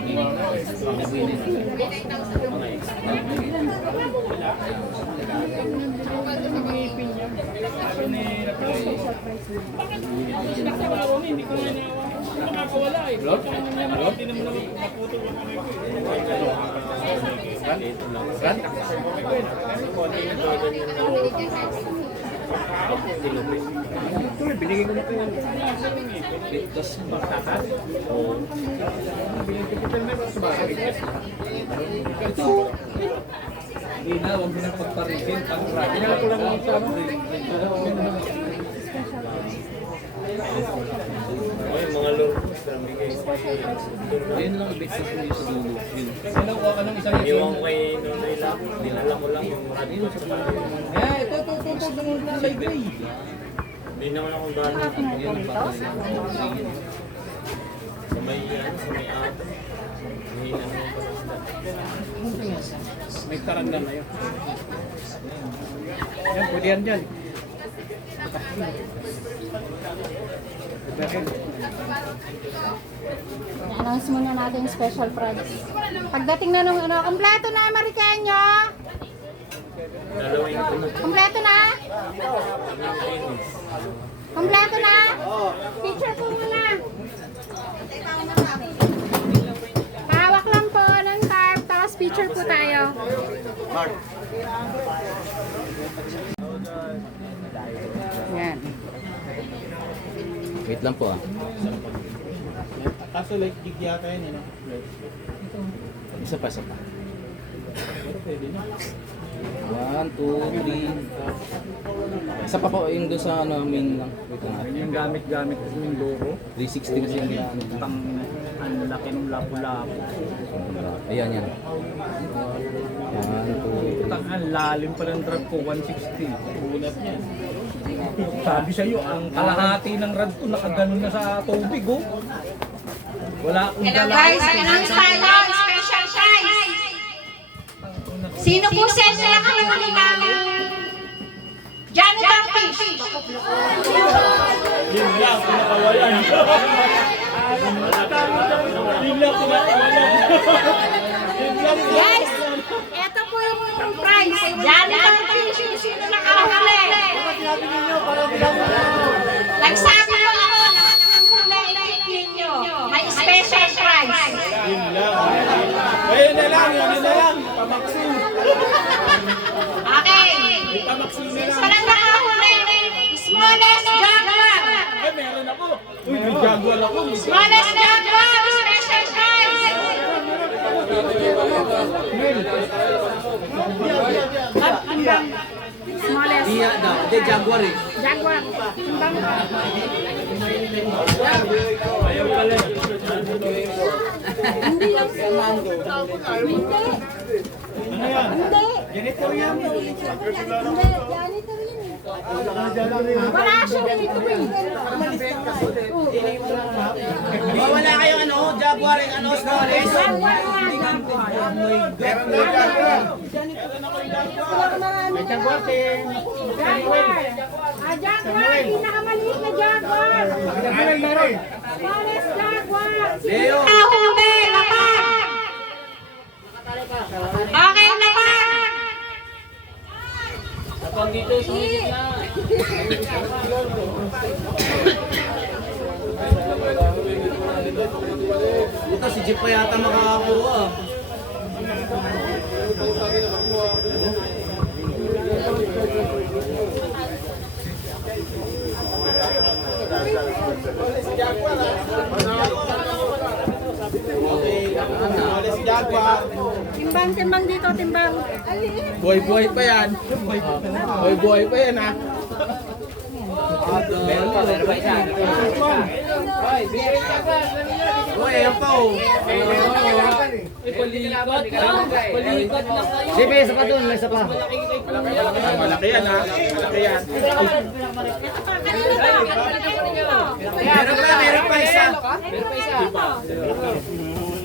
Binigay ko na ito yung bitos ng bakatas. Hindi na, huwag mo nang pagparitin. Pag-try. Kailangan ko lang ng sama. Ay, mga lorong. ayun lang ibig sa dulo. Yun. Nakuha ka ng isang Iwan ko kay Nonoy lang. Dinala ko lang yung radio sa bahay. ito. Ganun na library. Hindi naman ako gano'n. Yun ang bakal. Sa may ato. May May karanggan na yun. Yan, pwede yan dyan. I-announce muna natin yung special price. Pagdating na nung kompleto na Amerikanyo. Dalawin ko na. Kompleto na? Kompleto na? Picture po muna. Hawak lang po ng card, tapos Yan. Wait lang po ah. Kaso like gig yata yun, ano? Isa pa. Pero pwede na. 1, 2, 3. Isa pa po yung doon sa ano, main lang. Wait lang natin. Yung gamit-gamit ko yung loro. 360 kasi yung ano. Pang ang laki ng lapu-lapu. Ayan, yan. 1, 2, 3. Putang ang lalim pa ng rad ko, 160. Ulat niya. Sabi sa'yo, ang kalahati ng rad ko nakaganon na sa tubig, oh. Wala akong dala. Anong salon? Special size. Sino po send sila kami ng janitor fish? Yun lang, pinakawalan. Yun lang, pinakawalan. Guys, eto po yung price. Janitor fish yung sino nakahuli. Nagsabi ko ako, nakahuli, ikikin nyo. May special price. Yun lang. Ayun na lang, pamaksin. Okay. Pamaksin na lang. Walang nakahuli. Smallest jaguar. Ay, meron ako. Uy, may jaguar ako. Smallest jaguar. Special price. Smallest. Iya daw. Hindi, Jaguar eh. Jaguar. Janitor yan. Wala siya dito eh. Wala kayong ano, Jaguar and ano, smallest. May jaguar din. Jaguar. Jaguar. Pinakamaliit na jaguar. Smallest jaguar. Leo. Nahuli. Lapag. Okay, lapag. Ito si Jeep pa yata makakakuha. Alis jaguar. Timbang dito, timbang. Buhay-buhay pa yan. Buhay-buhay pa yan, ha? Meron pa isa. Uy, ayan pa oh. Sige, isa pa dun, may isa pa. Malaki yan, ha? Malaki yan. Meron pa isa.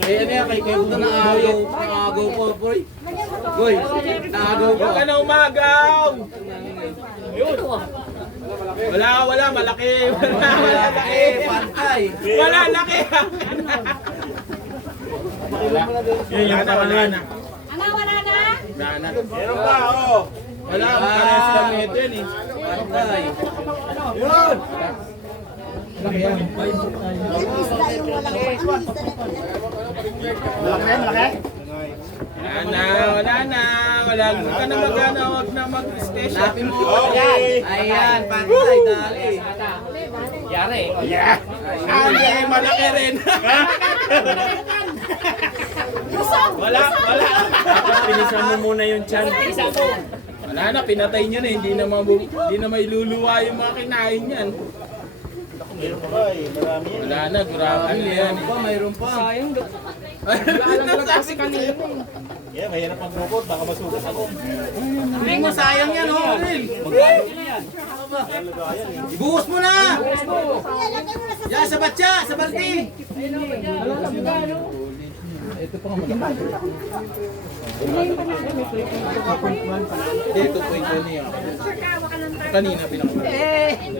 Ayan na yan, kay Ito na agaw po, boy. Boy, naagaw po. Huwag ka na umagaw! Wala, malaki. Wala, laki. Pantay. Wala, laki. Yun yung wala na. Ano, wala na? Wala na. Meron pa, oo. Wala, makares kami ito yun, eh. Pantay. Yun! Laki yan. Isda yung walang isda. Wala na. Huwag ka na mag-ano, huwag na mag-special. Lapin mo. Ayan, pantay, dali. Yeah. Hindi, malaki rin. Wala. Pinisan mo muna yung chan. Wala na, pinatay nyo na. Hindi na may luluwa yung mga kinain yan. Wala na, gurakan na yan. Mayroon pa. Sayang. Kasi kanina. Yeah, mahirap mag-robot, baka masugat ako. Hindi mo sayang yan, oh. Ibuhos mo na. Yan, sa batya, sa balti. Ito pa nga malaki. Ito po ito niya. Kanina pinakamalaki.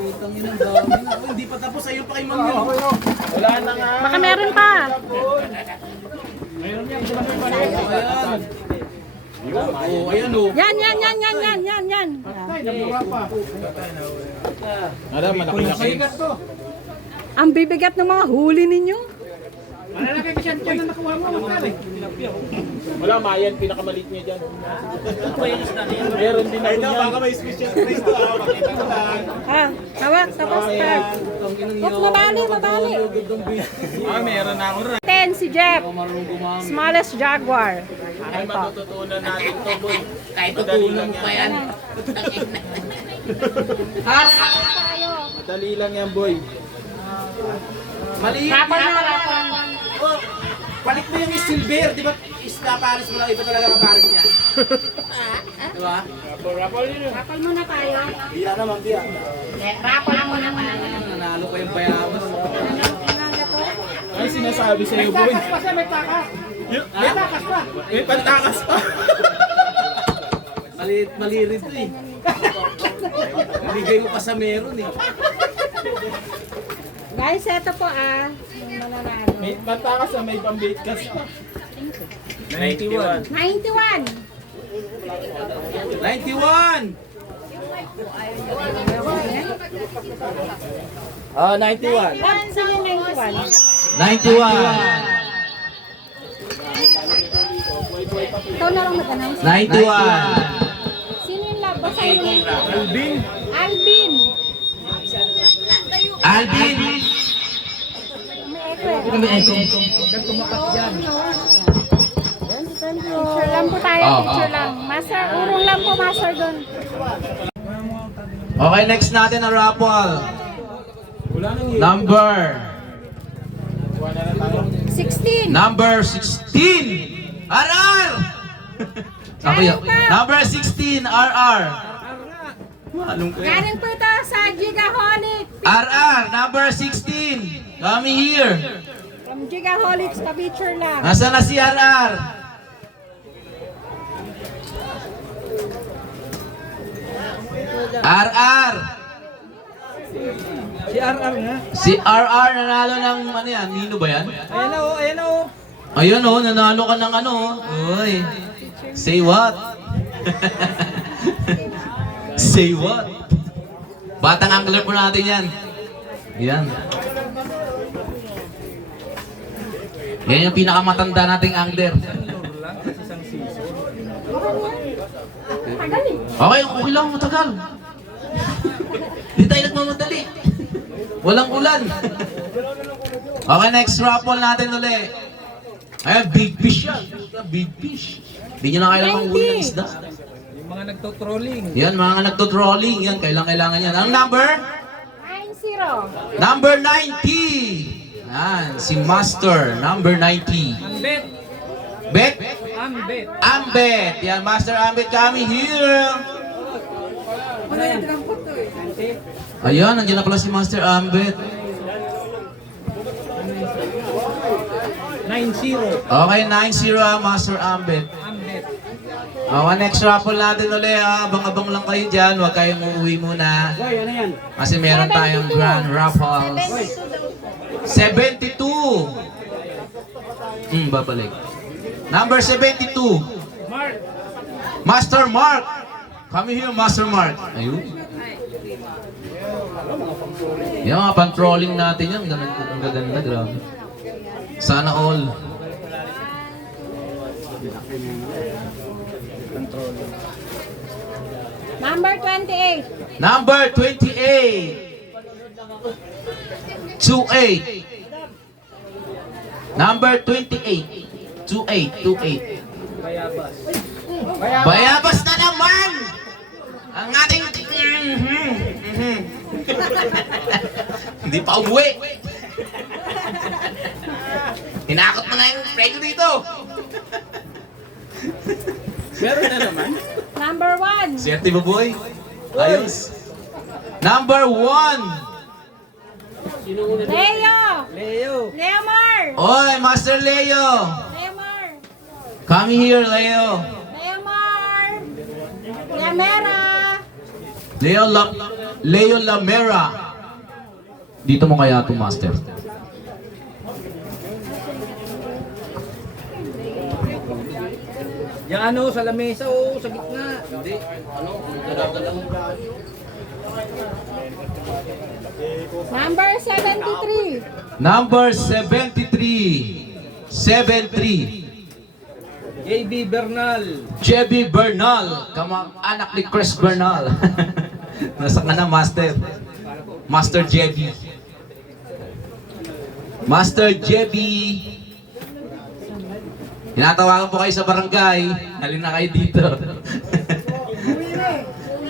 Putang ina, dami na. Hindi pa tapos, ayun pa kay Ma'am yun. Wala na nga. Baka meron pa. Ayan. Oh, ayan oh. Yan. Alam, malaki-laki. Ang bibigat ng mga huli ninyo. Malalaki kasi yan na nakuha mo. Wala, Mayan, pinakamaliit niya dyan. Meron din ako yan. Baka may special price to. Makita ko lang. Hawak, tapos start. Mabali. Meron na ako rin. 10 si Jeff. Smallest Jaguar. Ay, matututunan natin to, boy. Kahit tutulong pa yan. Madali lang yan, boy. Maliit. Oh, palit mo yung silver, di ba? Isda pares mo lang, iba talaga ang pares niya. Di ba? Rapal muna tayo. Biya naman, biya. Rapal muna tayo. Nanalo pa yung bayabas. Ay, sinasabi sa'yo, boy. May takas. May takas pa. May pantakas pa. Maliit to eh. Bigay mo pa sa meron eh. Guys, eto po mananalo. May pantakas na may pambitkas pa. 91. 91. 91! Ah, 91. Sino 91? 91! Ikaw na lang mag-announce. 91! Sino yung lab? Basahin mo. Alvin. Alvin. Alvin! May echo eh. Huwag tumakas dyan. Picture lang po tayo, picture lang. Master, urong lang po, master doon. Okay, next natin ang raffle. Wala nang yun. Number 16. Number 16! RR! Ako yun. Number 16, RR. Anong kayo? Galing po ito sa Gigaholic. RR, number 16. Come here. From Gigaholics, pa-picture lang. Nasaan na si RR? RR. Si RR nga. Si RR nanalo ng ano yan? Nino ba yan? Ayan na oh, ayan na oh. Ayun oh, nanalo ka ng ano oh. Uy. Say what? Say what? Batang angler po natin yan. Yan. Yan yung pinakamatanda nating angler. Lang kasi isang season. Okay, okay lang, matagal. Hindi tayo nagmamadali. Walang ulan. Okay, next raffle natin ulit. Ayan, big fish yan. Big fish. Hindi nyo na kailangan huli ng isda. Yung mga nagto-trolling. Yan, mga nagto-trolling. Yan, kailangan yan. Ang number? 90. Number 90. Yan, si Master. Number 90. Ambet. Bet? Ambet. Ambet. Yan, Master Ambet kami here. Ayan, nandiyan na pala si Master Ambet. 90. Okay, 9-0 Master Ambet. Ambet. Okay, next raffle natin ulit. Abang-abang lang kayo dyan. Huwag kayong uuwi muna. Boy, ano yan? Kasi meron tayong grand raffles. 72. Babalik. Number 72. Mark. Master Mark. Come here, Master Mark. Ayun. Yung mga pan-trolling natin yan. Ang gaganda, grabe. Sana all. Number 28. Number 28. 28. Number 28. 28. Bayabas. Bayabas na naman! Ang ating... Hindi pa umuwi. Hinakot mo na yung friend dito. Meron na naman. Number 1. Swerte mo, boy. Ayos. Number 1. Leo. Leo. Leomar. Oy, Master Leo. Leomar. Come here, Leo. Leomar. Leomera. Leo Lamera. Dito mo kaya ito, Master. Yung ano, sa lamesa o sa gitna. Hindi. Ano, dala-dala mo. Number 73. Number 73. 73. JB Bernal. Jebby Bernal. Kamag-anak ni Chris Bernal. Nasa ka na, Master. Master Jebby. Master Jebby. Tinatawagan po kayo sa barangay. Halina kayo dito.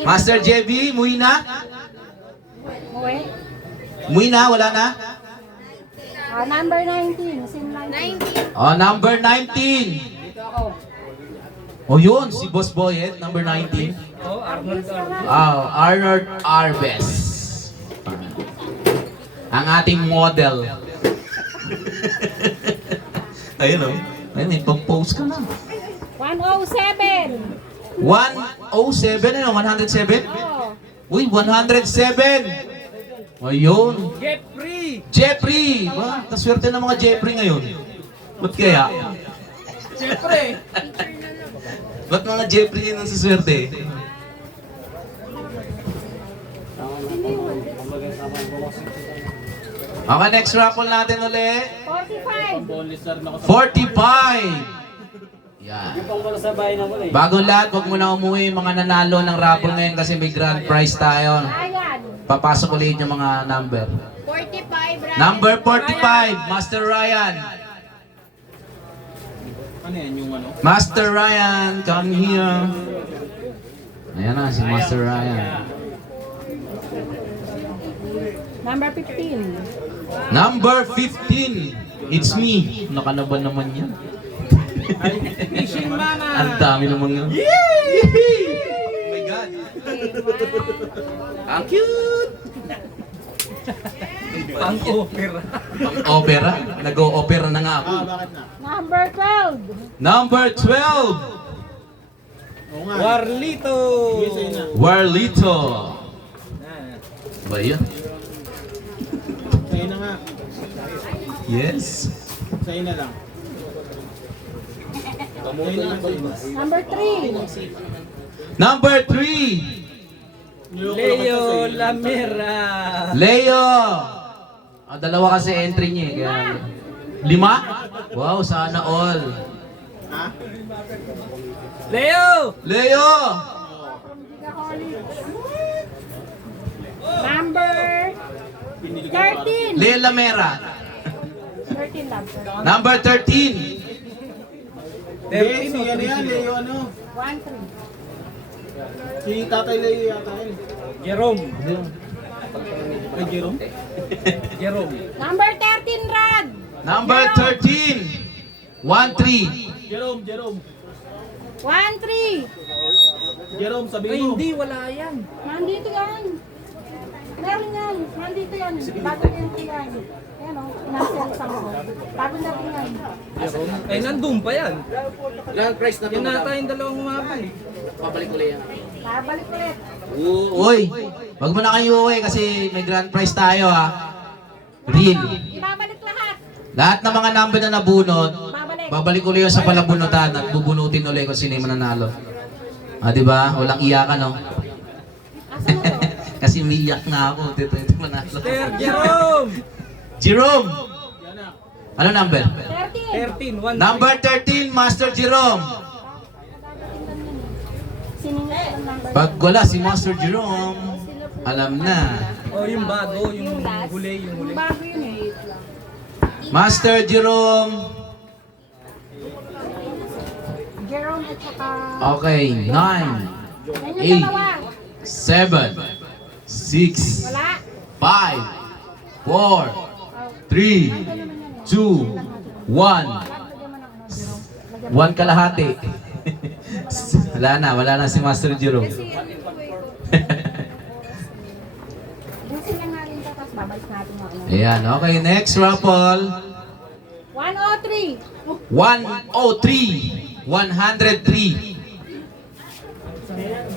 Master Jebby, muwi na? Okay. Muwi na, wala na? Number 19. Same line. 19. Oh, number 19. Oh, yun, si Boss Boyet, number 19. Oh, Arnold. Arnold Arbes. Ang ating model. Ayun oh. Ayun, ipang-post ka na. 107. 107, ano? 107? Oh. Uy, 107! Ayun. Jeffrey. Jeffrey! Ba? Kaswerte ng mga Jeffrey ngayon. Ba't kaya? Jeffrey. Ba't mga Jeffrey yun ang saswerte? Okay, next raffle natin ulit. 45. Boneless sir na 45! Yan. Bagong lahat, huwag mo na umuwi mga nanalo ng raffle ngayon kasi may grand prize tayo. Ayan. Papasok ulit yung mga number. 45, Number 45, Master Ryan. Ano yan yung ano? Master Ryan, come here. Ayan na, si Master Ryan. Number 15. Number 15, it's me. Nakanaban naman yan. Fishing Mama. Ang dami naman yun. Yee! Oh my God. Ang cute! Pang opera. Opera? Nag-o-opera na nga ako. Bakit na? Number 12. Number 12, Oo nga. Warlito. Sige, sa'yo na. Warlito. Ba yun? Sa'yo na nga. Yes. Sa'yo na lang. Sa'yo na lang. Number 3. Number 3, Leo Lamera. Leo. Dalawa kasi entry niya eh. Kaya... 5? Wow, sana all. Ha? Leo. Leo! Number Pinili ko pa. 13. Leo Lamera. 13 lang. Number 13. Hindi, si ano yan, Leo ano? 1-3. Si Tatay Leo yata yun. Jerome. Ay, Jerome? Jerome. Number 13, Rad. Number 13. 1-3. Jerome, Jerome. 1-3. Jerome, sabi Ay, mo. hindi. Wala yan. Nandito yan. Meron yan. Nandito yan. Bago yan yan. Ayan o. Nasel sa mo. Bago na rin yan. Jerome. Ay, nandun pa yan. Ilang price na Yan nata yung dalawang umabang eh. Pabalik ulit yan. Babalik ulit. Uy, wag mo na kayo uwi kasi may grand prize tayo ha. Real. Ibabalik lahat. Lahat ng mga number na nabunot, Babalik. babalik ulit yun sa palabunutan at bubunutin ulit kung sino yung mananalo. Di ba? Walang iyakan, no? Asa mo to? Kasi umiiyak na ako. Ito manalo. Sir Jerome. Jerome! Ano number? 13. 13. 1. Number 13, Master Jerome. Siningit ang number. Pag wala si Master Jerome, alam na. Oh, yung bago. Yung huli. Yung huli. Bago yun eh. Master Jerome. Jerome at saka... Okay, 9, Yan yung 8, dalawa. 7, 6, Wala. 5, 4, 3, 2, 1. 1 kalahati. Wala na si Master Jerome. Busin lang natin ito, tapos babalik natin mga ano. Ayan, okay, next raffle. 103. 103. 103.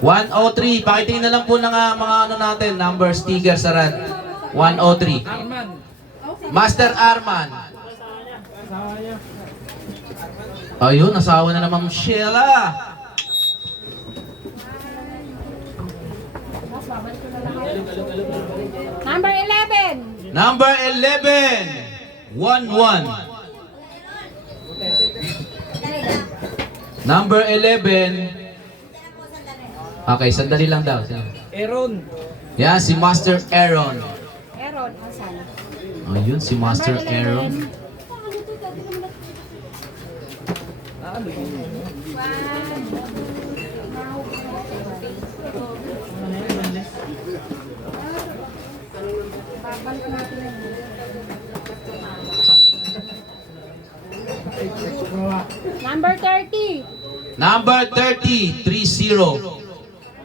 103. Pakitingin na lang po ng mga ano natin, number sticker sa rad. 103. Arman. Master Arman. Ayun, asawa na naman Sheila. Tapos babalik ko na lang. Number 11. Number 11. 1-1. Number 11. Okay, sandali lang daw. Aaron. Yan, si Master Aaron. Aaron, asan? Ayun, si Master Aaron. Ano yun? Number 30. Number 30. 3-0.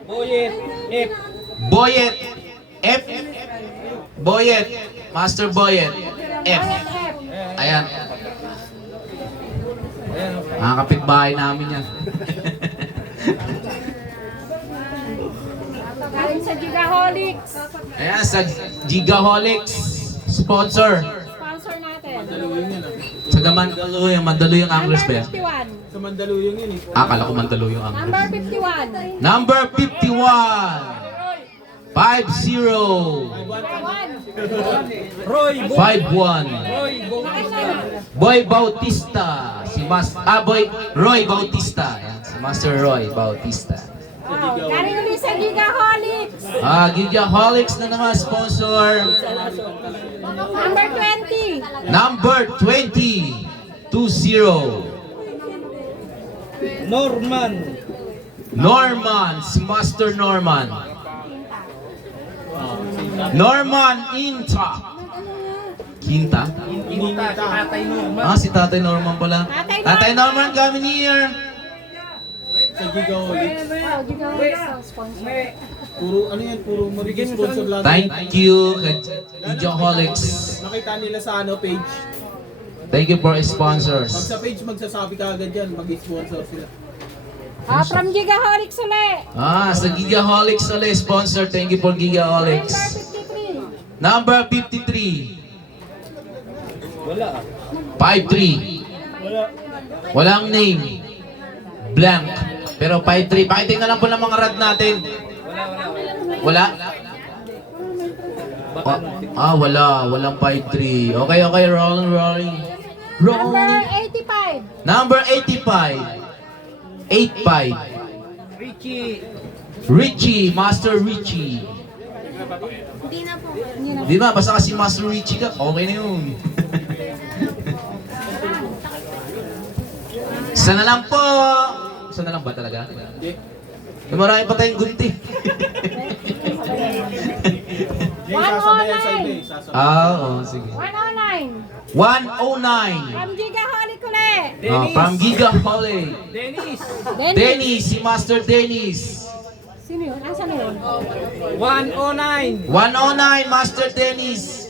Boyet. F. Boyet. F. Boyet. Master Boyet. F. Ayan. Ayan. Mga kapitbahay namin yan. Galing sa Gigaholics. Ayan, sa Gigaholics. Sponsor. Sponsor natin. Sa Mandaluyong. Mandaluyong Anglers Number ba yan? 51. Sa Mandaluyong yun eh. Akala ko Mandaluyong Number Anglers. 51. Number 51. 5-0. 1. Roy. 5-1. Roy. Boy Bautista. Si Roy Bautista. Ayan, si Master Roy Bautista. Wow. Galing ulit sa Gigaholics. Gigaholics na naman sponsor. Number 20. Number 20. 2-0. Norman. Norman. Si Master Norman. Norman Inta. Quinta? Inita. Tatay Norman. Si Tatay Norman pala. Tatay Norman, come here. Sa Gigaholics. Wow, Gigaholics sponsor. Puro ano yan, puro mag-sponsor lang. Thank you, Gigaholics. Nakita nila sa ano page. Thank you for Pag sponsors. sa page magsasabi ka agad yan, mag-sponsor sila. From Gigaholics ulit. Sa Gigaholics ulit, sponsor. Thank you for Gigaholics. Number 53. Number 53. Wala. 5-3. Walang name. Blank. Pero 5-3. Pakitingnan lang po ng mga rad natin. Wala? Wala. Walang 5-3. Okay. Rolling. Number Rolling. 85. Number 85. 8-5. Richie. Master Richie. Hindi na po. Di ba? Basta kasi Master Richie ka. Okay na yun. Isa na lang po. Isa na lang ba talaga? Hindi. Marami pa tayong gunti. Hindi, sasabayan sa iba eh. Sasabayan. Sige. 109. 109. From Gigaholic ulit. From Gigaholic. Dennis. Dennis, si Master Dennis. Sino yun? Asan yun? 109. 109, Master Dennis.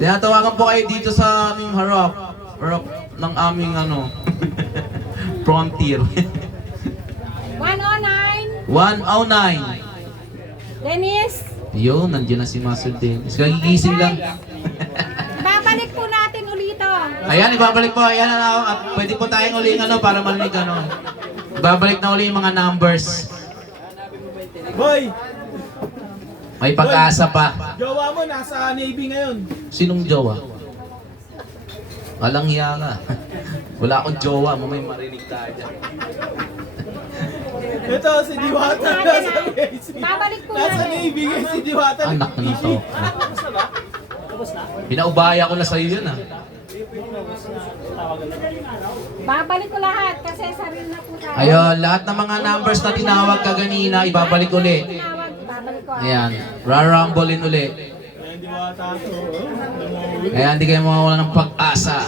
Tinatawagan po kayo dito sa aming harap ng aming frontier. 109. 109. Dennis. Yun, nandiyan na si Master Dennis. Kagigising lang. Babalik po natin ulito. Ayan, ibabalik po. Ayan, pwede po tayong uling para marinig Ibabalik na uli yung mga numbers. Boy! May pag-asa pa. Jowa mo nasa Navy ngayon. Sinong jowa? Walang hiya ka. Wala akong jowa. Mamay marinig tayo dyan. Ito, si Diwata nasa Navy. Babalik po Nasa natin. Navy ngayon si Diwata. Anak na to. Pinaubaya ko na sa'yo yun Babalik ko lahat kasi sarili na po tayo. Ayun, lahat ng mga numbers na tinawag ka ganina, ibabalik uli. Tinawag, babalik ko. Ayan, rarambolin uli. Ayan, Diwata to. Kaya hindi kayo mawawala ng pag-asa.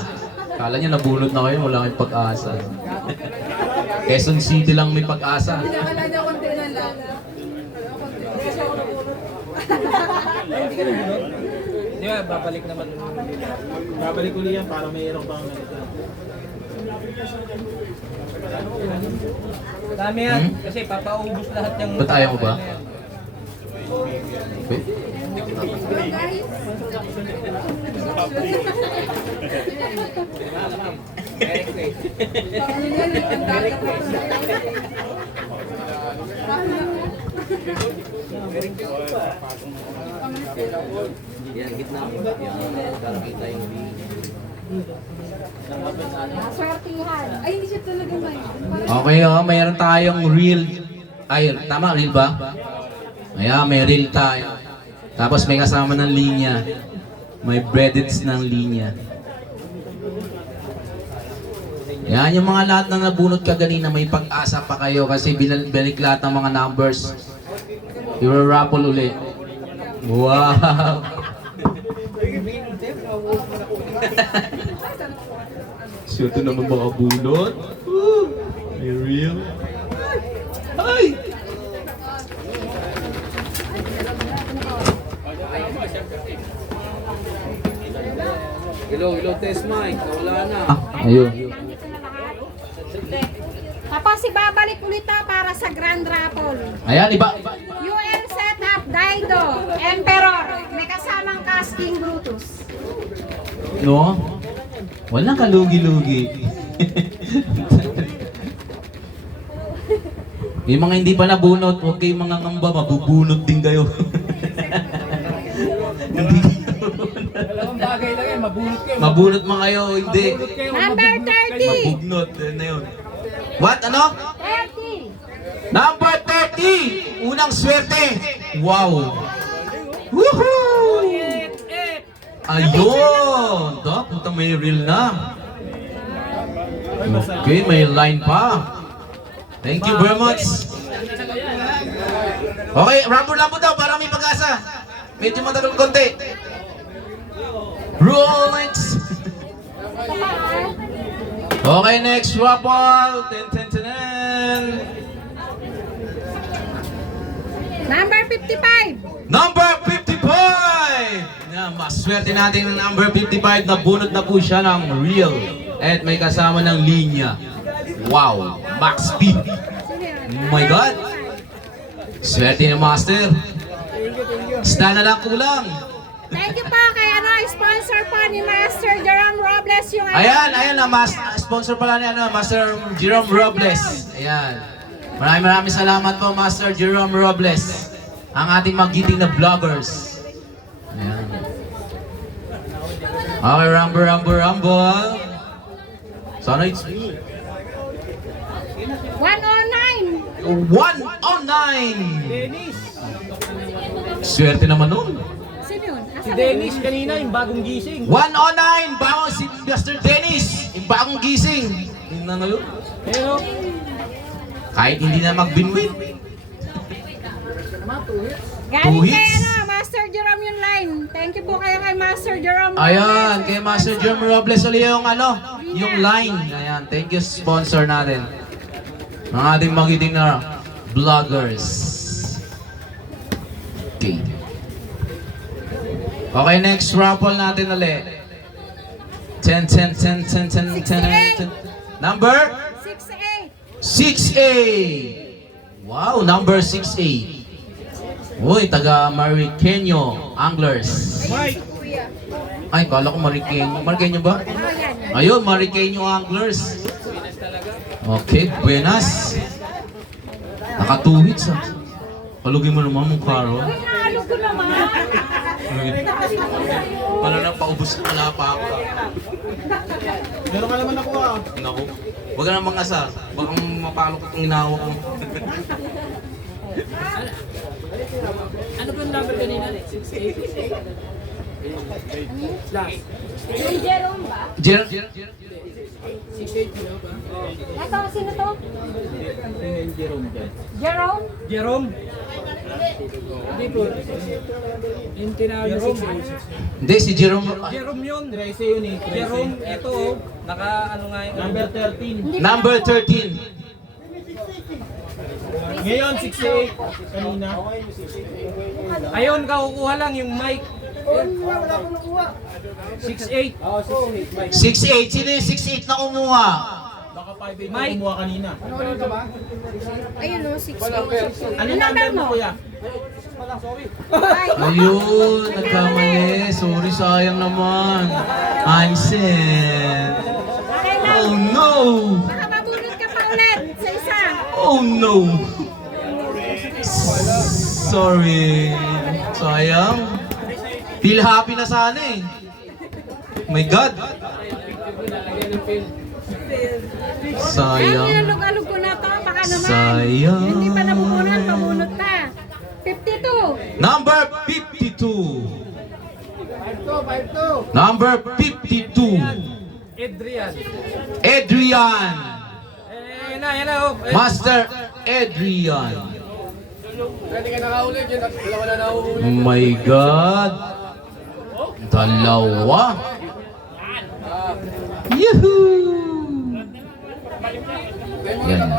Kala niya nabulot na kayo, wala kayong pag-asa. Quezon City lang may pag-asa. Di ba, babalik naman. Babalik uli yan para may erong pang nalita. Dami yan. Kasi papaubos lahat yung... Ba't ayaw mo ba? Okay. Yan, gitna. Yan, para kita yung Swertihan. Ay, hindi siya talaga may. Okay, mayroon tayong reel. Ay, tama, reel ba? Ayan, may reel tayo. Tapos may kasama ng linya. May breadeds ng linya. Yan, yung mga lahat na nabunot ka ganina, may pag-asa pa kayo kasi binalik lahat ng mga numbers. I-raffle ulit. Wow! Suto naman mga bunot. May real. Ay! Hello, test mic. Wala na. Ayun. Tapos ibabalik ulit para sa Grand Raffle. Ayan, iba. UL Setup, Daido, Emperor, may kasamang casting Brutus. No? Walang kalugi-lugi. Yung mga hindi pa nabunot, huwag kayong mga ngamba, mabubunot din kayo. Hindi. Dalawang bagay lang yan. Mabunot kayo. Mabunot mga kayo, hindi. Mabunot kayo. Number 30. Mabugnot, yun na yun. What? Ano? 30. Number 30! Unang swerte! Wow! Woohoo! Ayun! Punta may reel na. Okay, may line pa. Thank you very much. Okay, rambo-rambo daw para may pag-asa. Medyo matagal konti. Rolex! Okay, next raffle. 10. Number 55. Number 55! Yan, maswerte natin ng number 55 na bunot na po siya ng real. At may kasama ng linya. Wow! Max speed! Oh my God! Swerte ng master. Sta na lang kulang. Thank you po kay sponsor po ni Master Jerome Robles yung Ayan na sponsor pala ni Master Jerome Robles. Ayan. Maraming salamat po Master Jerome Robles. Ang ating magiting na vloggers. Ayan. Okay, rumble. Sana it's me. 109. 109! Swerte naman nun. Sino yun? Si Dennis kanina, yung bagong gising. 109! Bago si Mr. Dennis! Yung bagong gising. Yun na ngayon. Pero, Kahit hindi na mag-binwin. Galing Two kay hits. Master Jerome yung line. Thank you po kayo kay Master Jerome Robles. Ayan, kay Master Jerome Robles ulit yung yung line. Ayan, thank you sponsor natin. Mga ating magiting na vloggers. Okay. Okay, next raffle natin ulit. 10. Number? 68. 6A. Wow, number 6A. Uy, taga Mariqueño Anglers. Mike, Ay, kala ko Mariqueño. Mariqueño ba? Ayun, Mariqueño Anglers. Okay, buenas. Naka 2 hits ah. Palugin mo naman mong karo. Uy, naalo ko naman. Para nang paubos na wala pa ako. Meron ka naman ako Naku. Huwag ka nang mangasa. Baka mapalo ko itong inawa ko. ano ba yung number kanina? 68? Last. Yung Jerome ba? Jer? 68 kilo ba? Ito, sino to? Sino yung Jerome dyan? Jerome? Jerome? Hindi po. Yung tinawag na 68. Hindi, si Jerome. Jerome yun. 13 yun eh. 13. Jerome, ito oh. Naka ano nga yun. Number 13. Number 13. Ngayon, 68. Kanina. Ayun, kukuha lang yung mic. 68. 6'8". Sino yung 6'8 na kumuha? Baka 5'8 na Mike. kumuha kanina. Ayun o, 68. Ano yung number mo kuya? Ayun, nagkamali. Sorry, sayang naman. Hansen. Okay lang. Oh no! Baka mabunod ka pa ulit sa isa. Oh no! sorry. Sayang. Feel happy na sana eh. My God. Sayang. Alog-alog ko na to, baka naman. Sayang. Hindi pa nabubunan, pamunot na. 52. Number 52. Number 52. Adrian. Adrian. Yan na, oh. Master Adrian. Oh my God. Dalawa. Yuhuu. Yan.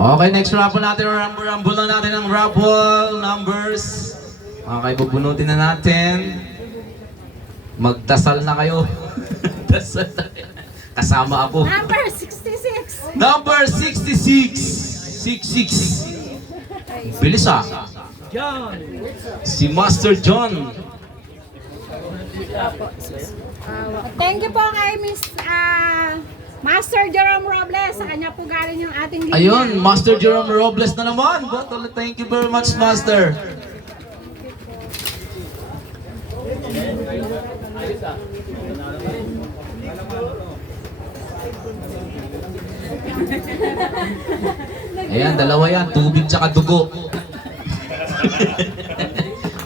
Okay, next raffle natin. Rumble na natin ang raffle numbers. Okay, bubunutin na natin. Magdasal na kayo. Dasal na. Kasama ako. Number 66. Number 66. 66. Bilis ah. John. Si Master John. Thank you po kay Miss Master Jerome Robles. Sa kanya po galing yung ating linya. Ayun, Master Jerome Robles na naman. Thank you very much, Master. Ayan, dalawa yan. Tubig tsaka dugo.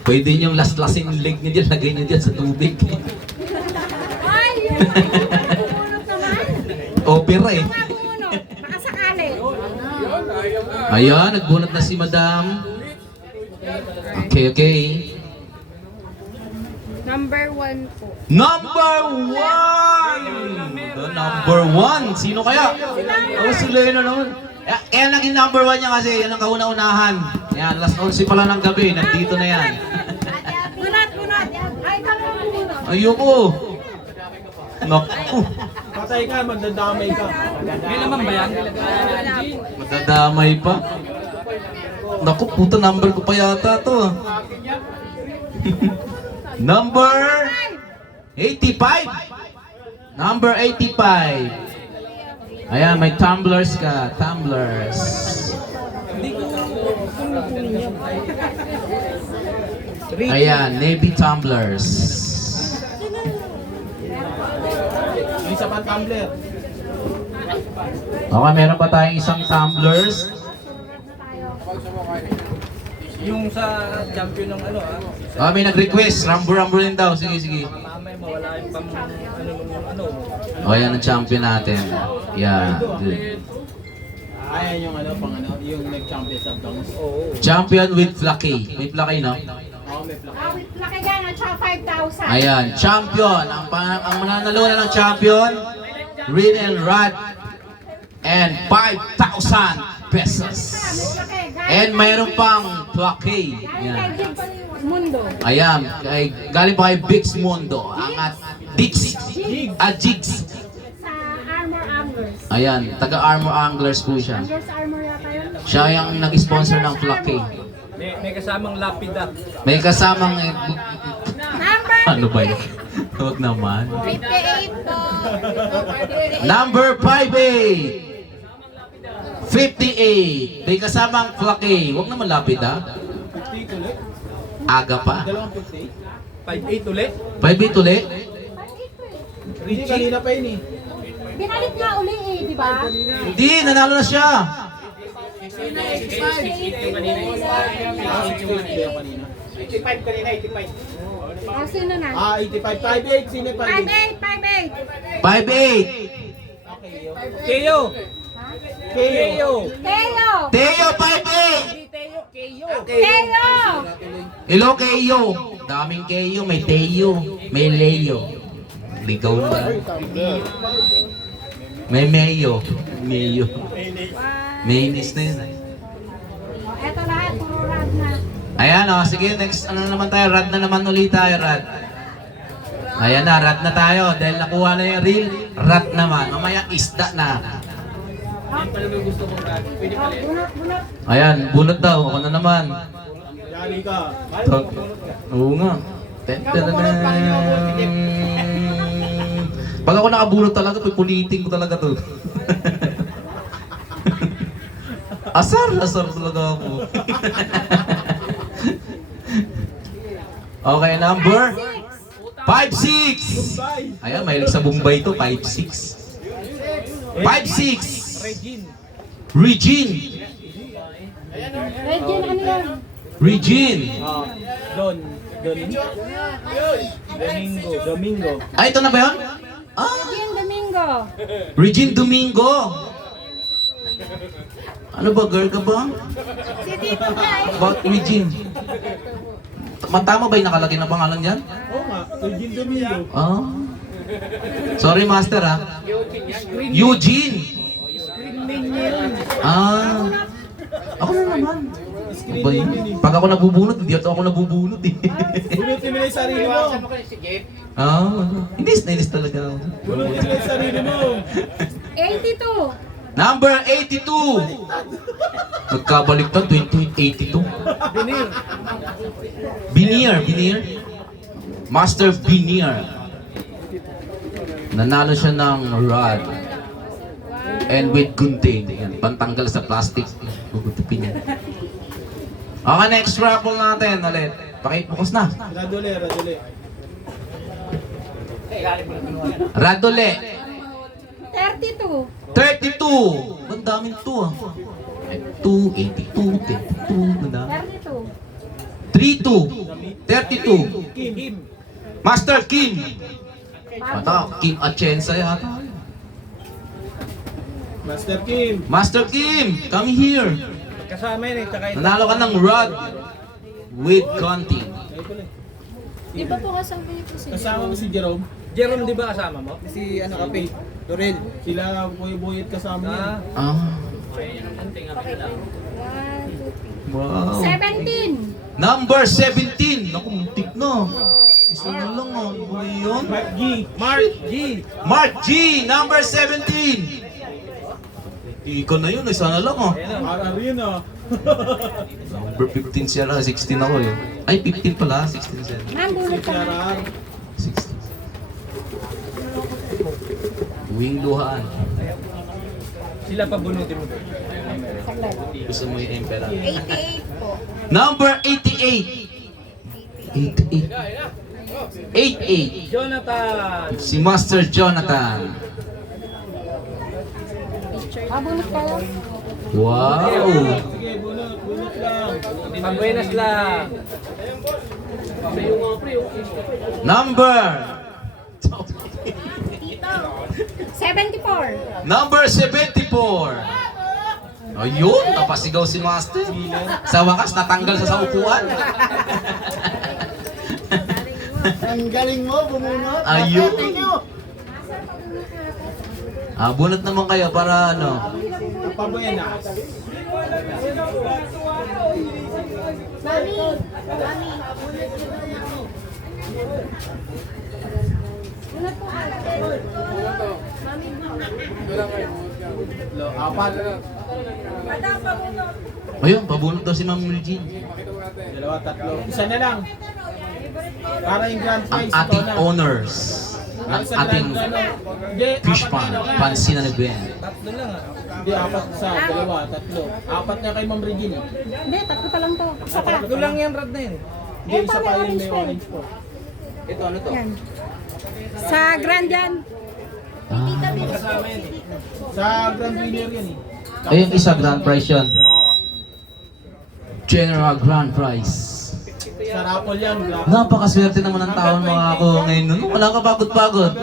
Pwede niyong laslasin yung leg niyo dyan. Lagay niyo dyan sa tubig. Ay, yung bumunot naman. Opera eh. Mga bumunot. Baka sakali. Ayan, nagbunot na si Madam. Okay, okay. Number 1 po. Number 1! The number 1! Sino kaya? Oh, si Lena naman. Kaya naging number 1 niya kasi yan ang kauna-unahan. Yan, last 11 pala ng gabi. Nandito na yan. Bunot. Ay, kami ang bumunot. Ayoko. Naku. Patay ka, magdadamay ka. May naman ba yan? Madadamay pa. Naku, puta number ko pa yata to. Number 85. Number 85. Ayan, may tumblers ka. Tumblers. Ayan, Navy tumblers. May isa pang tumbler. Okay, meron pa tayong isang tumblers. Yung sa champion ng ano May nag-request. Rambo din daw. Sige, sige. mamaya mawala yung pang ano. O, ayan ang champion natin. Yeah, good. Ayan yung ano, pang ano, yung nag-champion sa Bronx. Oo. Champion with Flaky. May Flaky, no? Oo, may plaka. Awit laki yan at saka 5,000. Ayan, champion. Ang mananalunan ng champion, Reed and Rod, and 5,000 pesos. And mayroon pang Flaky. Ayan. Mundo. Ayan, galing pa kay Bix Mundo. Ang Dix. Jigs. Sa Armor Anglers. Ayan, taga-Armor Anglers po siya. Anglers Armor yata yun. Siya yung nag-sponsor ng Flaky. May kasamang lapida. May kasamang... Number Ano ba yun? Huwag naman. 58 po. Number 58. 58. May kasamang Flaky. Huwag naman lapid ha. 50 ulit. Aga pa. Dalawang 50. 5-8 ulit. 58 ulit. Hindi, kanina pa yun eh. Binalik nga uli eh, di ba? Hindi, nanalo na siya. 85 kanina. 85 kanina, 85. O, sino na? 85, 58, sino 58? 58, 58. 58. Keyo. Keyo. Teo! Teo, 58. Teo! Hello, Keyo. Daming Keyo. May Teo. May Leo. Ligaw na. May Mayo. Mayo. Mayonnaise na yun. Eto lahat, puro rad na. Ayan o, sige, next ano naman tayo, rad na naman ulit tayo, rad. Ayan na, rad na tayo, dahil nakuha na yung reel, rad naman, mamaya isda na. Bunot. Ayan, bunot daw, ako na naman. Yari ka. Oo nga. Pag ako nakabunot talaga, pupunitin ko talaga to. Asar talaga ako. Okay, number 5-6. Ayan, mahilig sa Bombay to, 5-6. 5-6. Regine. Regine, ano yan? Regine. Domingo. Ay, ito na ba yun? Ah, Regine Domingo. Regine Domingo. Ano ba, girl ka ba? Si Tito Guy. About Regine. Tama ba yung nakalagay na pangalan dyan? Oo nga, Eugene Domingo. Ah. Sorry, master ah. Eugene. Ah. Ako na naman. Ano ba yun? Pag ako nabubunot, hindi ako nabubunot eh. Bunutin mo na yung sarili mo. Ah. Inis talaga ako. Bunutin mo na yung sarili mo. 82. Number 82. Nagkabaliktad, 82. Binier. Master Binier. Nanalo siya ng rod. And with gunting. Yan, pantanggal sa plastic. Gugutupin niya. Okay, next raffle natin ulit. Pakipokus na. Radule. Radole. 32. 32. Ang daming to ah. 2, 82, 32. Ang dami. 32. 32. Kim. Master Kim. Mata, Kim Atienza yata. Master Kim. Master Kim, come here. Kasama yun eh. Tsaka ito. Nanalo ka ng rod with gunting. Di ba po kasama niyo po si Kasama mo si Jerome. Jerome, di ba kasama mo? Si ano kape? Dorel. Sila buyot kasama niya. Ah. Wow. 17. Number 17. Naku, muntik na. Isa na lang ah. Ano ba yun? Mark G, number 17. Ikaw na yun, isa na lang ah. Arar yun ah. Number 15 siya lang, 16 ako eh. Ay, 15 pala, 16 siya. Nandulot ka na. Arar. 16. Wing luhaan. Sila pa bunutin mo doon. Gusto mo yung emperor. 88 po. Number 88. 88. Jonathan! Si Master Jonathan. Abunot kayo. Wow. Sige, bunot lang. Pag-buenas lang. Number 74. Number 74. Ayun, napasigaw si Master. Sa wakas, natanggal sa upuan. Ang galing mo, bumunot. Ayun. Bunot naman kayo para ano. Pabuenas. Mami. Apat. Ayun, pabunot daw si Ma'am Regine. Dalawa, tatlo. Isa na lang. Para yung grand Ang prize. ating owners ng ating fish pond, Pansin na Ben. Tatlo lang ah. Hindi, apat sa dalawa, tatlo. Apat na kay Ma'am Regine. Hindi, tatlo pa lang to. Isa pa. Tatlo lang yan, rad na yun. Hindi, isa pa yun may orange po. Yan. Sa Grand yan. Sa grand winner yan eh. Ayun, isa grand prize yun. General Grand Prize. Sa raffle yan. Napakaswerte naman ng taon mga ako ngayon nun. Wala ka pagod-pagod.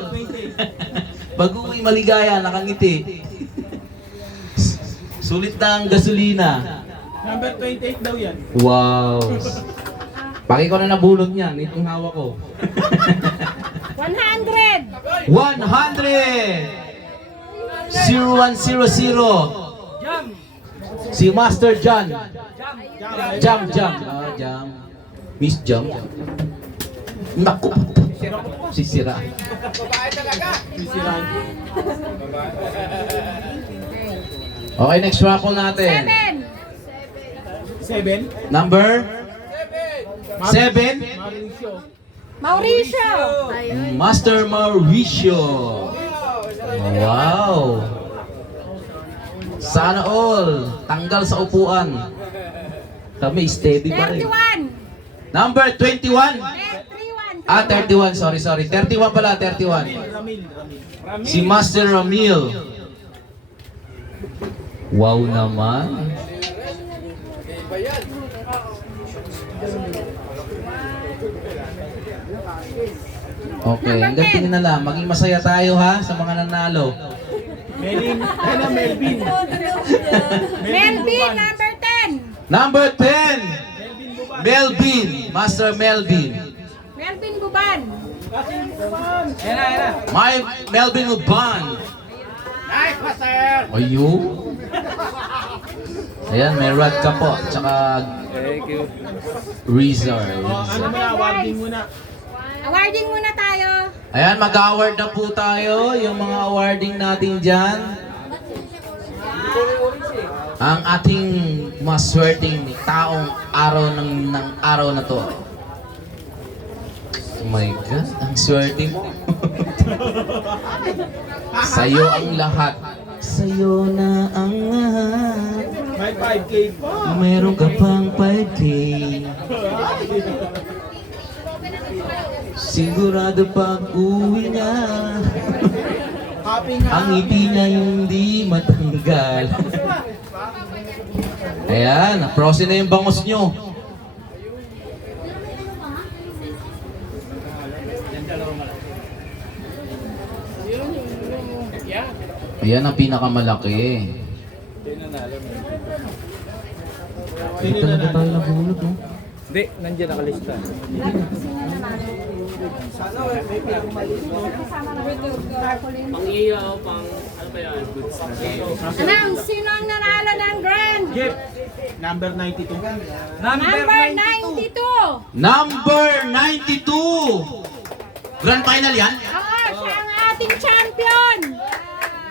Pag-uwi maligaya, nakangiti. Sulit na ang gasolina. Number 28 daw yan. Wow. Paki ko na nabulot niyan, itong hawak ko. 100. 100! 0100. Si Master John. Jam. Jam. Miss Jam. Naku. Sisira. Sisiran. Okay, next raffle natin. 7. Number 7. Mauricio. Mauricio. Master Mauricio. Wow. Sana all. Tanggal sa upuan. Kami steady pa rin. 31. Number 21. 31. Ah, 31. Sorry. 31 pala, 31. Si Master Ramil. Wow naman. Okay, hanggang tingin na lang. Maging masaya tayo ha sa mga nanalo. Melvin. Melvin, number 10. Number 10. Melvin. Master Melvin. Melvin Guban. My Melvin Uban. Nice, Master! Ayun. Ayan, may rod ka po. Tsaka Rizar. Ano muna, awarding muna. Awarding muna tayo. Ayan, mag-award na po tayo. Yung mga awarding natin dyan. Ang ating maswerteng taong ng araw na to. Oh my God, ang swerte mo. Sa'yo ang lahat. Sa'yo na ang lahat. May 5K pa. Meron ka pang 5K. Sigurado pag uwi niya, Happy nga. ang ngiti niya hindi matanggal. Ayan, naprosin na yung bangos nyo. Ayan ang pinakamalaki. Hindi talaga tayo nahulog, no? Hindi, nandiyan nakalista. Anong, sino ang nanalo ng grand? Jeff, number 92. Number 92. Number 92! Grand final yan? Oo, siya ang ating champion.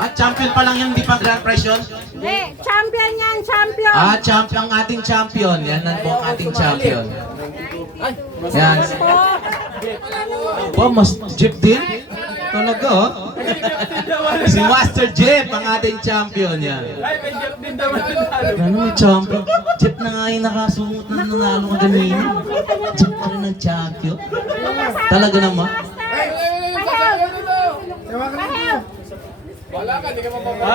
At champion pa lang yan, di pa grand prize yun? Hindi, champion yan, champion. Ah, champion, ang ating champion. Yan na po ang ating champion. Yan. Oh, mas Jeep din? Talaga, oh. Si Master Jeep, ang ating champion. Yan. Ay, may Jeff din daw na Ano may champion? Jeep na nga yung nakasungot na nanalo ka ganina. Jeep pa rin ang champion. Talaga naman.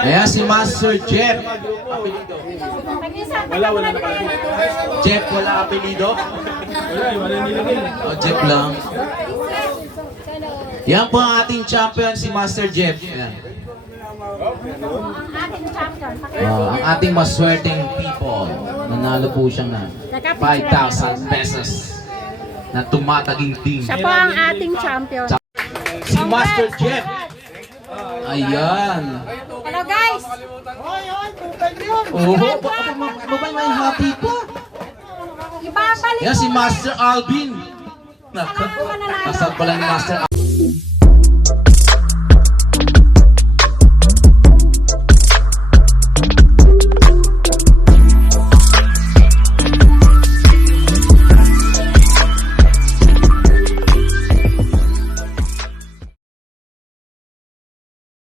Ayan si Master Jeff. Wala nakalagay. Jeff, wala apelido? Wala nilagay. O, Jeff lang. Yan po ang ating champion, si Master Jeff. Yan. Ang ating champion. Ang ating maswerteng people. Nanalo po siyang na 5,000 pesos na tumataginting. Siya po ang ating champion. Si Master Jeff. Ayan. Hello guys. Oh, babay may happy pa. Ibabalik Yan si ko Master Alvin. Nasaan pala ni Master Alvin?